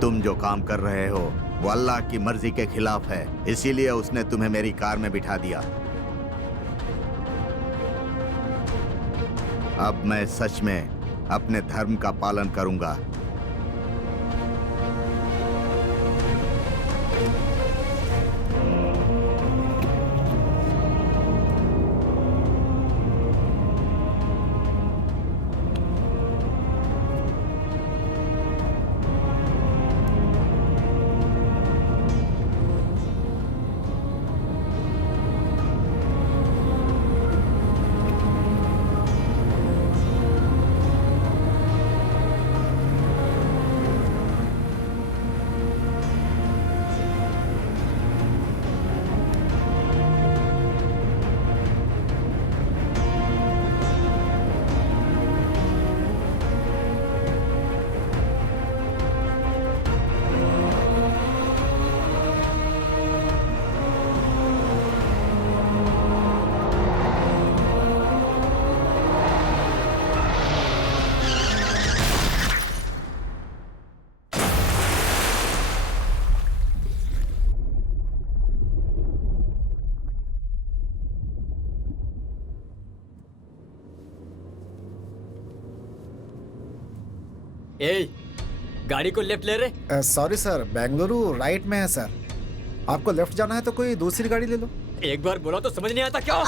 तुम जो काम कर रहे हो वो अल्लाह की मर्जी के खिलाफ है, इसीलिए उसने तुम्हें मेरी कार में बिठा दिया। अब मैं सच में अपने धर्म का पालन करूंगा। ए, गाड़ी को लेफ्ट ले रहे। सॉरी सर, बेंगलुरु राइट में है सर। आपको लेफ्ट जाना है तो कोई दूसरी गाड़ी ले लो। एक बार बोला तो समझ नहीं आता क्या?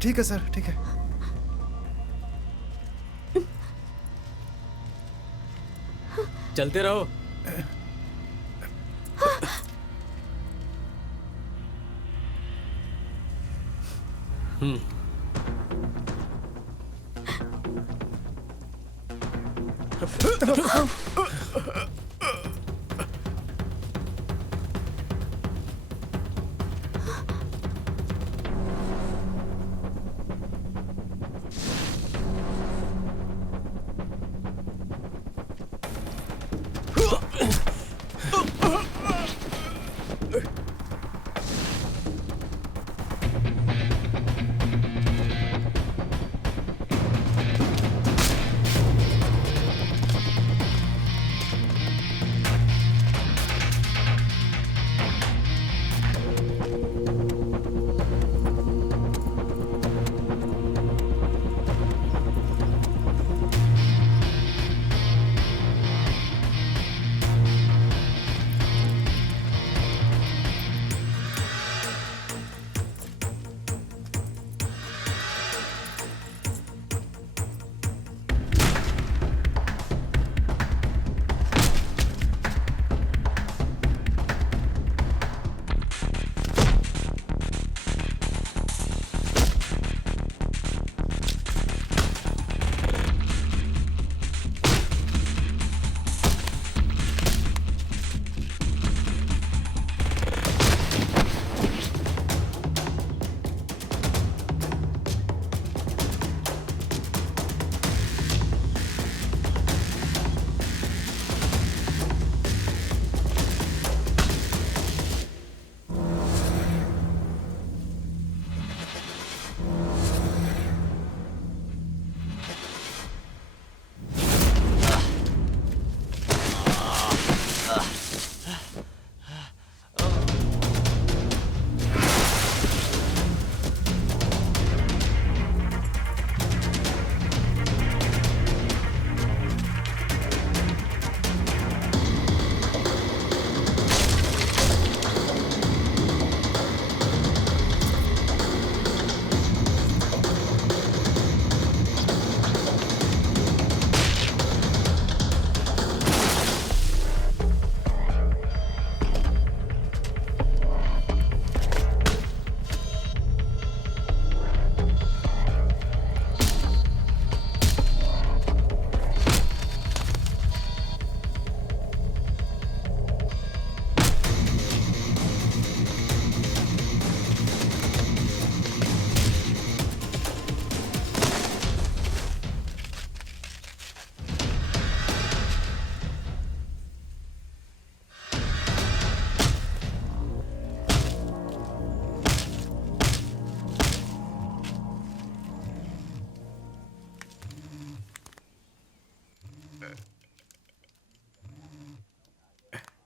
ठीक है सर, ठीक है। चलते रहो।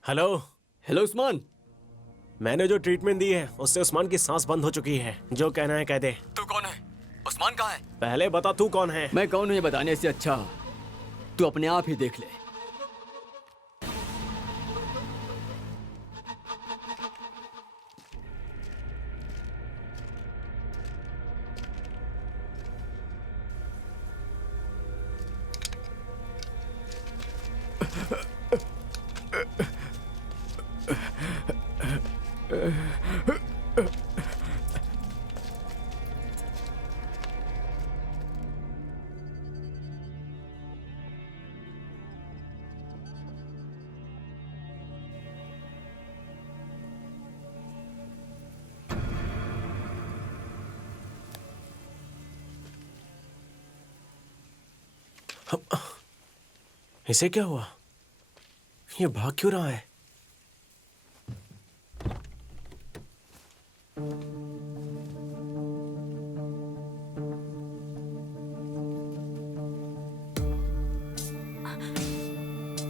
हेलो। हेलो उस्मान। मैंने जो ट्रीटमेंट दी है उससे उस्मान की सांस बंद हो चुकी है। जो कहना है कह दे। तू कौन है? उस्मान कहाँ है? पहले बता तू कौन है। मैं कौन हूँ ये बताने से अच्छा तू अपने आप ही देख ले। इसे क्या हुआ? ये भाग क्यों रहा है?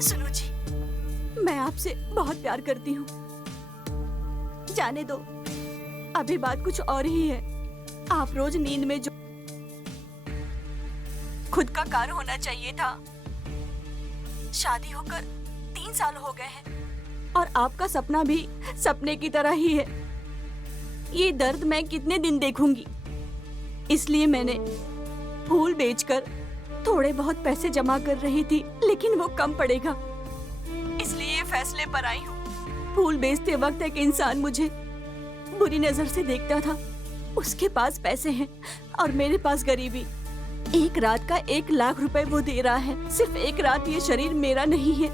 सुनो जी, मैं आपसे बहुत प्यार करती हूँ। जाने दो, अभी बात कुछ और ही है। आप रोज नींद में जो खुद का कार होना चाहिए था, शादी होकर 3 साल हो गए हैं और आपका सपना भी सपने की तरह ही है। ये दर्द मैं कितने दिन देखूंगी? इसलिए मैंने फूल बेचकर थोड़े बहुत पैसे जमा कर रही थी, लेकिन वो कम पड़ेगा, इसलिए ये फैसले पर आई हूँ। फूल बेचते वक्त एक इंसान मुझे बुरी नजर से देखता था। उसके पास पैसे हैं और मेरे पास गरीबी। एक रात का 1 लाख रुपए वो दे रहा है। सिर्फ एक रात ये शरीर मेरा नहीं है,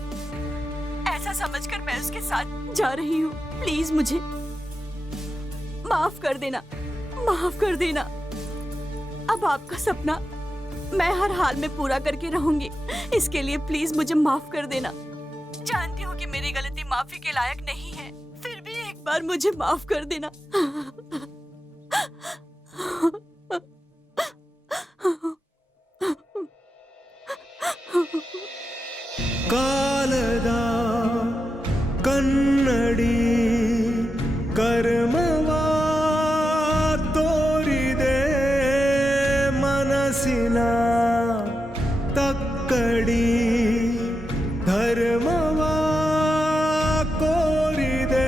ऐसा समझकर मैं उसके साथ जा रही हूँ। प्लीज मुझे माफ कर देना, माफ कर देना। अब आपका सपना मैं हर हाल में पूरा करके रहूंगी। इसके लिए प्लीज मुझे माफ कर देना। जानती हूँ कि मेरी गलती माफी के लायक नहीं है, फिर भी एक बार मुझे माफ कर देना। ಕಾಲದ ಕನ್ನಡಿ ಕರ್ಮವ ತೋರಿದೆ ಮನಸ್ಸಿನ ತಕ್ಕಡಿ ಧರ್ಮವ ಕೋರಿದೆ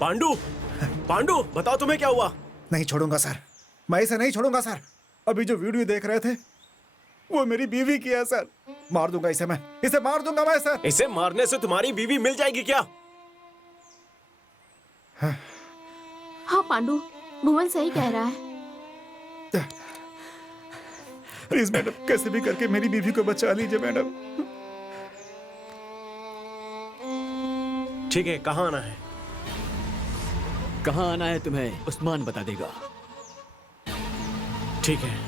पांडु, पांडु बताओ तुम्हें क्या हुआ? नहीं छोड़ूंगा सर, मैं इसे नहीं छोड़ूंगा सर। अभी जो वीडियो देख रहे थे वो मेरी बीवी की है सर। मार दूंगा इसे, मैं इसे मार दूंगा मैं सर। इसे मारने से तुम्हारी बीवी मिल जाएगी क्या? हाँ पांडु, भुवन सही कह रहा है। प्लीज मैडम, कैसे भी करके मेरी बीवी को बचा लीजिए मैडम। ठीक है, कहाँ आना है? कहाँ आना है तुम्हें उस्मान बता देगा। ठीक है।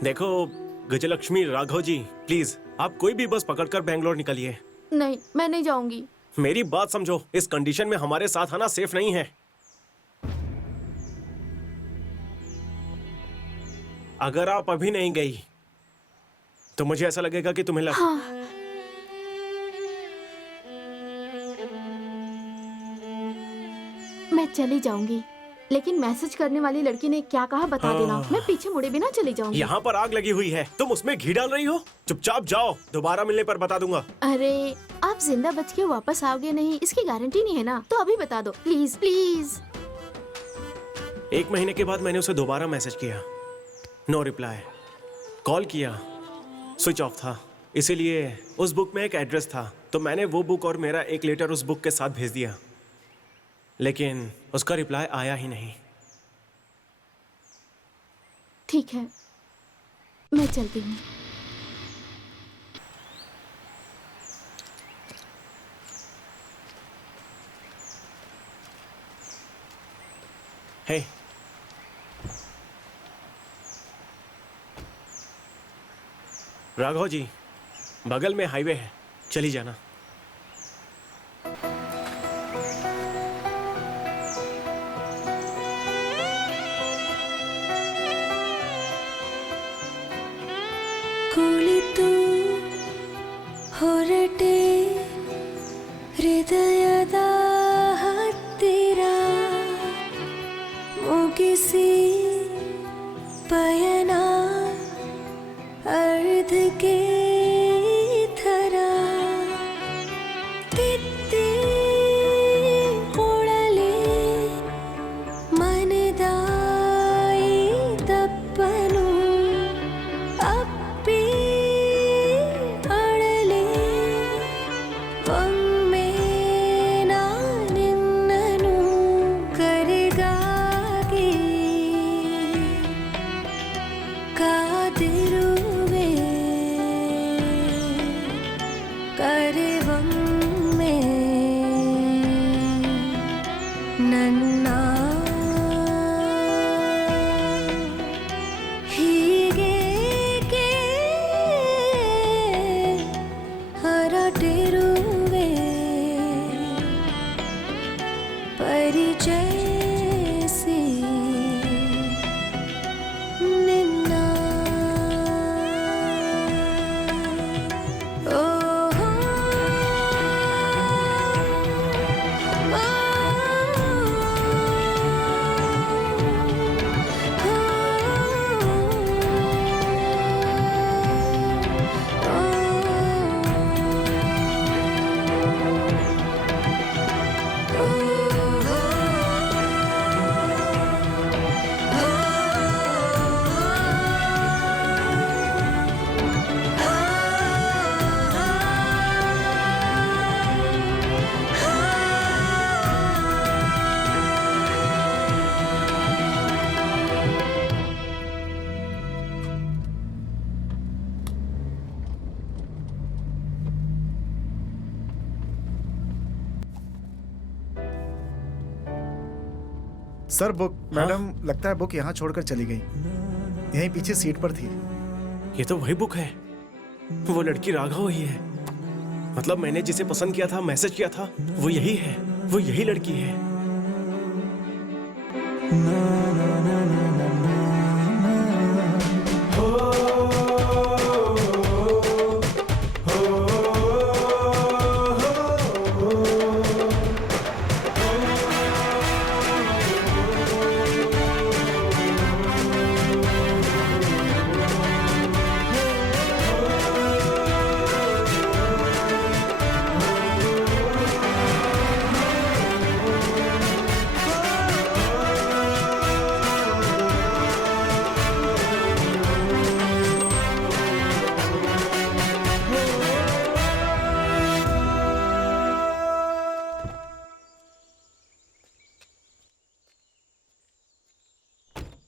देखो, गजलक्ष्मी, राघव जी, प्लीज आप कोई भी बस पकड़कर बैंगलोर निकलिए। नहीं, मैं नहीं जाऊंगी। मेरी बात समझो, इस कंडीशन में हमारे साथ आना सेफ नहीं है। अगर आप अभी नहीं गई तो मुझे ऐसा लगेगा कि तुम्हें हाँ। मैं चली जाऊंगी, लेकिन मैसेज करने वाली लड़की ने क्या कहा बता देना। मैं पीछे मुड़े बिना चली जाऊंगी। यहाँ पर आग लगी हुई है, तुम उसमें घी डाल रही हो। चुपचाप जाओ, दोबारा मिलने पर बता दूंगा। अरे आप जिंदा बच के वापस आओगे नहीं, इसकी गारंटी नहीं है ना, तो अभी बता दो प्लीज प्लीज। 1 महीने के बाद मैंने उसे दोबारा मैसेज किया, नो रिप्लाई। कॉल किया, स्विच ऑफ था। इसीलिए उस बुक में एक एड्रेस था, तो मैंने वो बुक और मेरा एक लेटर उस बुक के साथ भेज दिया, लेकिन उसका रिप्लाई आया ही नहीं। ठीक है, मैं चलती हूँ। हे, राघव जी, बगल में हाईवे है, चली जाना। ಕುಳಿತು ಹೊರಟೆ ಹೃದಯದ ಹತ್ತಿರ ಮುಗಿಸಿ ಪಯಣ ಅರ್ಧಕ್ಕೆ ಥರ ತಿತ್ತಿ ಕೊಳಲೆ ಮನದಾಯಿ ತಪ್ಪನು ಅಪ್ಪಿ ಅಳಲೆ ಒಮ್ಮೆ ನಾನಿನ್ನನು ಕರೆಗಾಗಿ ಕಾದಿರುವೆ ಕರೆವೊಮ್ಮೆ ನನ್ನ ಹೀಗೇಕೆ ಹೊರಟಿರುವೆ ಪರಿಚಯಿಸಿ ನಿನ್ನ ಓಹೋ सर बुक। मैडम लगता है बुक यहाँ छोड़कर चली गई, यहीं पीछे सीट पर थी। ये तो वही बुक है, वो लड़की राघव ही है। मतलब मैंने जिसे पसंद किया था, मैसेज किया था, वो यही है, वो यही लड़की है।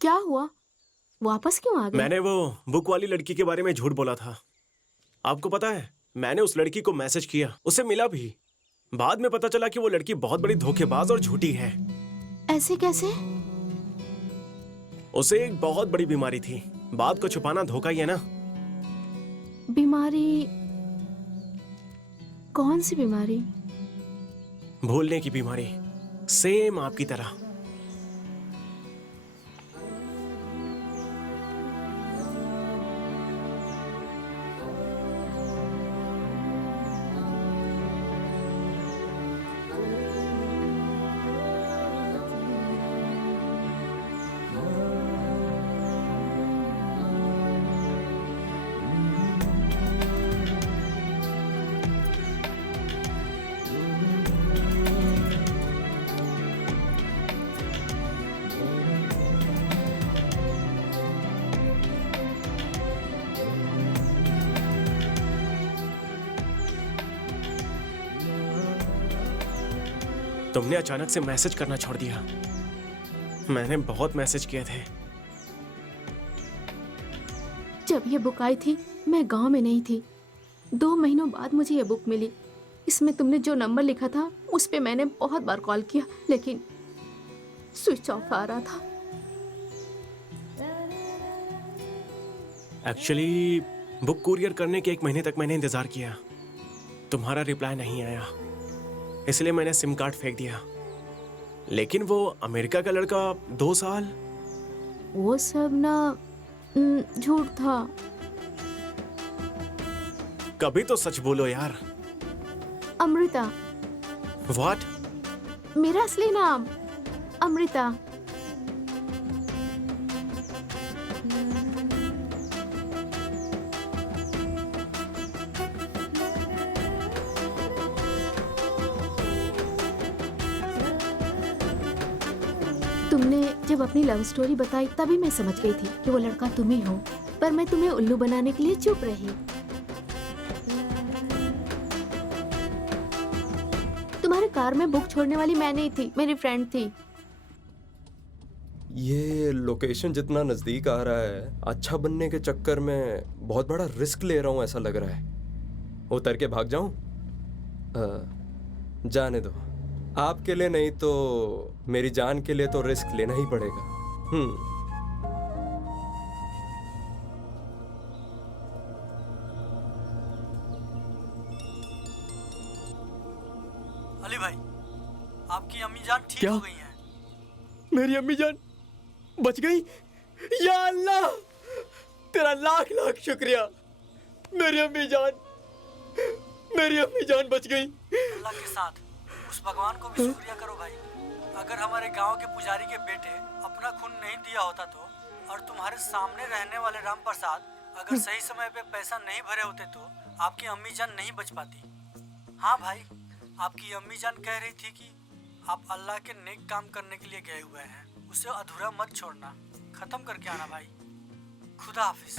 क्या हुआ, वापस क्यों आ गए? मैंने वो बुक वाली लड़की के बारे में झूठ बोला था। आपको पता है, मैंने उस लड़की को मैसेज किया, उसे मिला भी। बाद में पता चला कि वो लड़की बहुत बड़ी धोखेबाज और झूठी है। ऐसे कैसे? उसे एक बहुत बड़ी बीमारी थी। बात को छुपाना धोखा ही है ना। बीमारी? कौन सी बीमारी? भूलने की बीमारी, सेम आपकी तरह। तुमने अचानक से मैसेज करना छोड़ दिया। मैंने बहुत मैसेज किए थे। जब ये बुक आई थी मैं गांव में नहीं थी। 2 महीनों बाद मुझे ये बुक मिली। इसमें तुमने जो नंबर लिखा था उस पे मैंने बहुत बार कॉल किया, लेकिन स्विच ऑफ आ रहा था। एक्चुअली बुक कुरियर करने के 1 महीने तक मैंने इंतजार किया। तुम्हारा रिप्लाई नहीं आया, इसलिए मैंने सिम कार्ड फेंक दिया। लेकिन वो अमेरिका का लड़का 2 साल, वो सब ना झूठ था। कभी तो सच बोलो यार। अमृता। व्हाट? मेरा असली नाम अमृता। तुमने जब अपनी लव स्टोरी बताई तभी मैं समझ गई थी कि वो लड़का तुम ही हो, पर मैं तुम्हें उल्लू बनाने के लिए चुप रही। तुम्हारे कार में बुक छोड़ने वाली मैं नहीं थी, मेरी फ्रेंड थी। ये लोकेशन जितना नजदीक आ रहा है, अच्छा बनने के चक्कर में बहुत बड़ा रिस्क ले रहा हूं ऐसा लग रहा है। उतर के भाग जाऊं? जाने दो। आपके लिए नहीं तो मेरी जान के लिए तो रिस्क लेना ही पड़ेगा। अली भाई, आपकी अम्मी जान ठीक क्या? हो गई हैं। मेरी अम्मी जान बच गई? या अल्लाह, तेरा लाख लाख शुक्रिया। मेरी अम्मी जान बच गई। अल्लाह के साथ उस भगवान को भी शुक्रिया करो भाई। अगर हमारे गांव के पुजारी के बेटे अपना खून नहीं दिया होता तो, और तुम्हारे सामने रहने वाले राम प्रसाद अगर सही समय पे पैसा नहीं भरे होते तो आपकी अम्मी जान नहीं बच पाती। हाँ भाई, आपकी अम्मी जान कह रही थी कि आप अल्लाह के नेक काम करने के लिए गए हुए हैं, उसे अधूरा मत छोड़ना, खत्म करके आना भाई। खुदा हाफिज।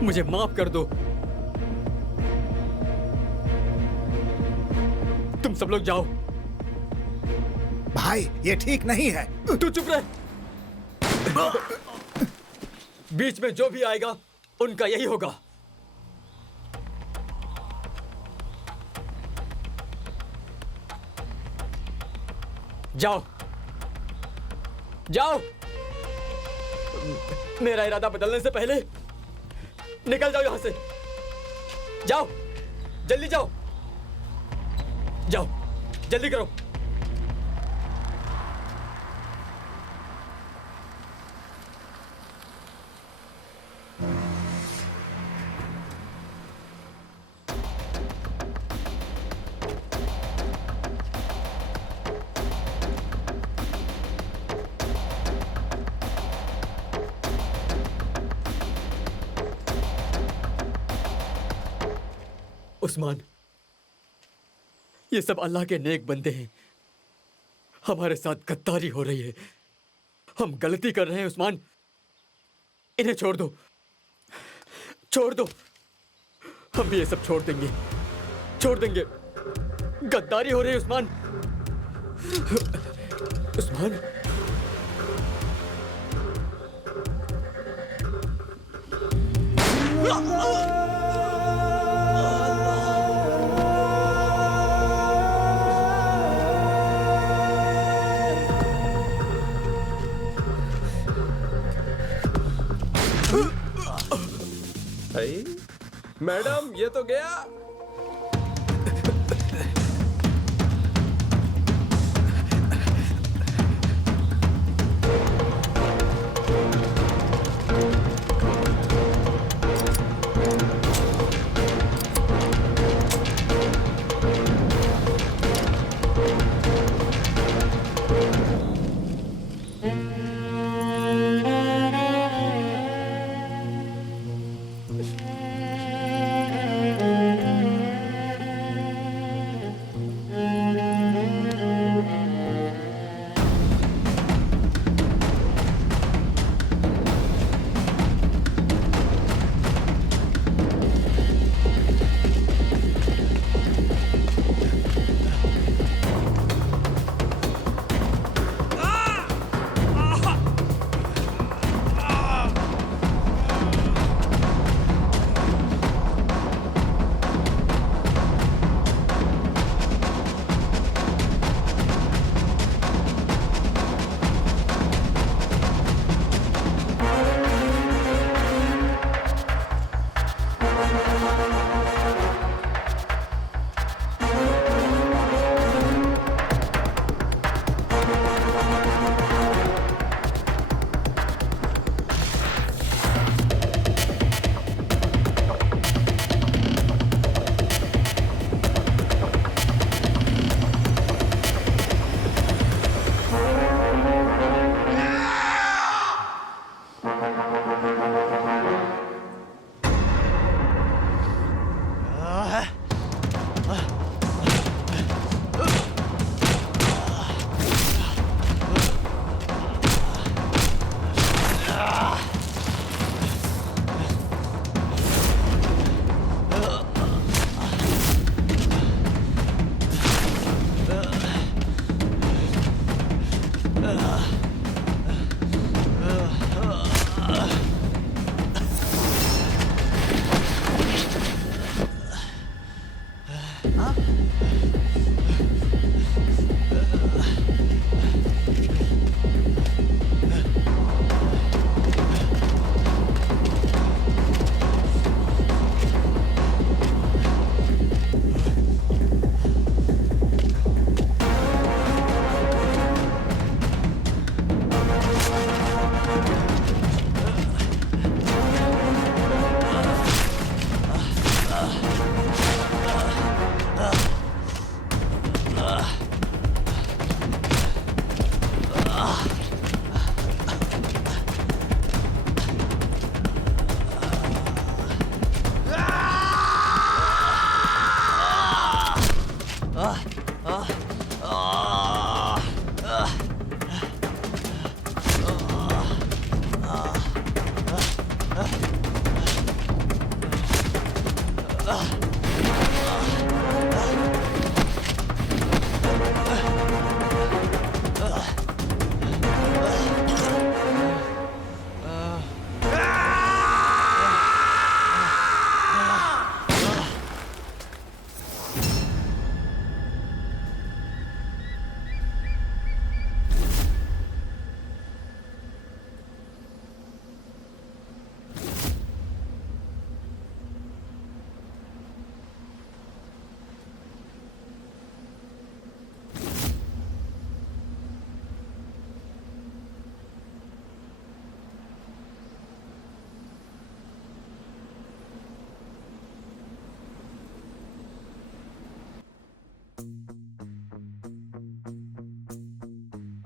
मुझे माफ कर दो। तुम सब लोग जाओ। भाई ये ठीक नहीं है। तू चुप रह। बीच में जो भी आएगा उनका यही होगा। जाओ। जाओ। मेरा इरादा बदलने से पहले निकल जाओ यहां से। जाओ, जल्दी जाओ, जाओ, जल्दी करो। उस्मान, ये सब अल्लाह के नेक बंदे हैं। हमारे साथ गद्दारी हो रही है। हम गलती कर रहे हैं उस्मान। इन्हें छोड़ दो, छोड़ दो। हम भी ये सब छोड़ देंगे, छोड़ देंगे। गद्दारी हो रही है उस्मान। उस्मान, मैडम ये तो गया।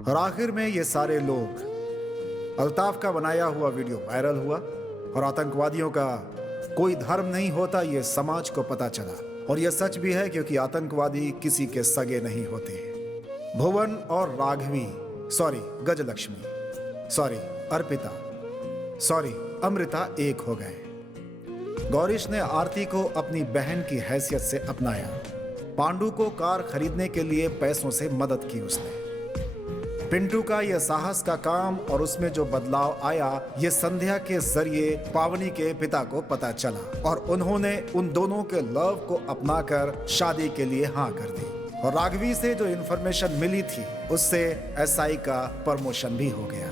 और आखिर में ये सारे लोग, अल्ताफ का बनाया हुआ वीडियो वायरल हुआ और आतंकवादियों का कोई धर्म नहीं होता ये समाज को पता चला। और यह सच भी है क्योंकि आतंकवादी किसी के सगे नहीं होते। भुवन और Raghavi, sorry Gajalakshmi, sorry Arpita, sorry Amrita एक हो गए। गौरीश ने आरती को अपनी बहन की हैसियत से अपनाया। पांडु को कार खरीदने के लिए पैसों से मदद की उसने। पिंटू का यह साहस का काम और उसमें जो बदलाव आया ये संध्या के जरिए पावनी के पिता को पता चला और उन्होंने उन दोनों के लव को अपनाकर शादी के लिए हाँ कर दी। और राघवी से जो इन्फॉर्मेशन मिली थी उससे एसआई का प्रमोशन भी हो गया।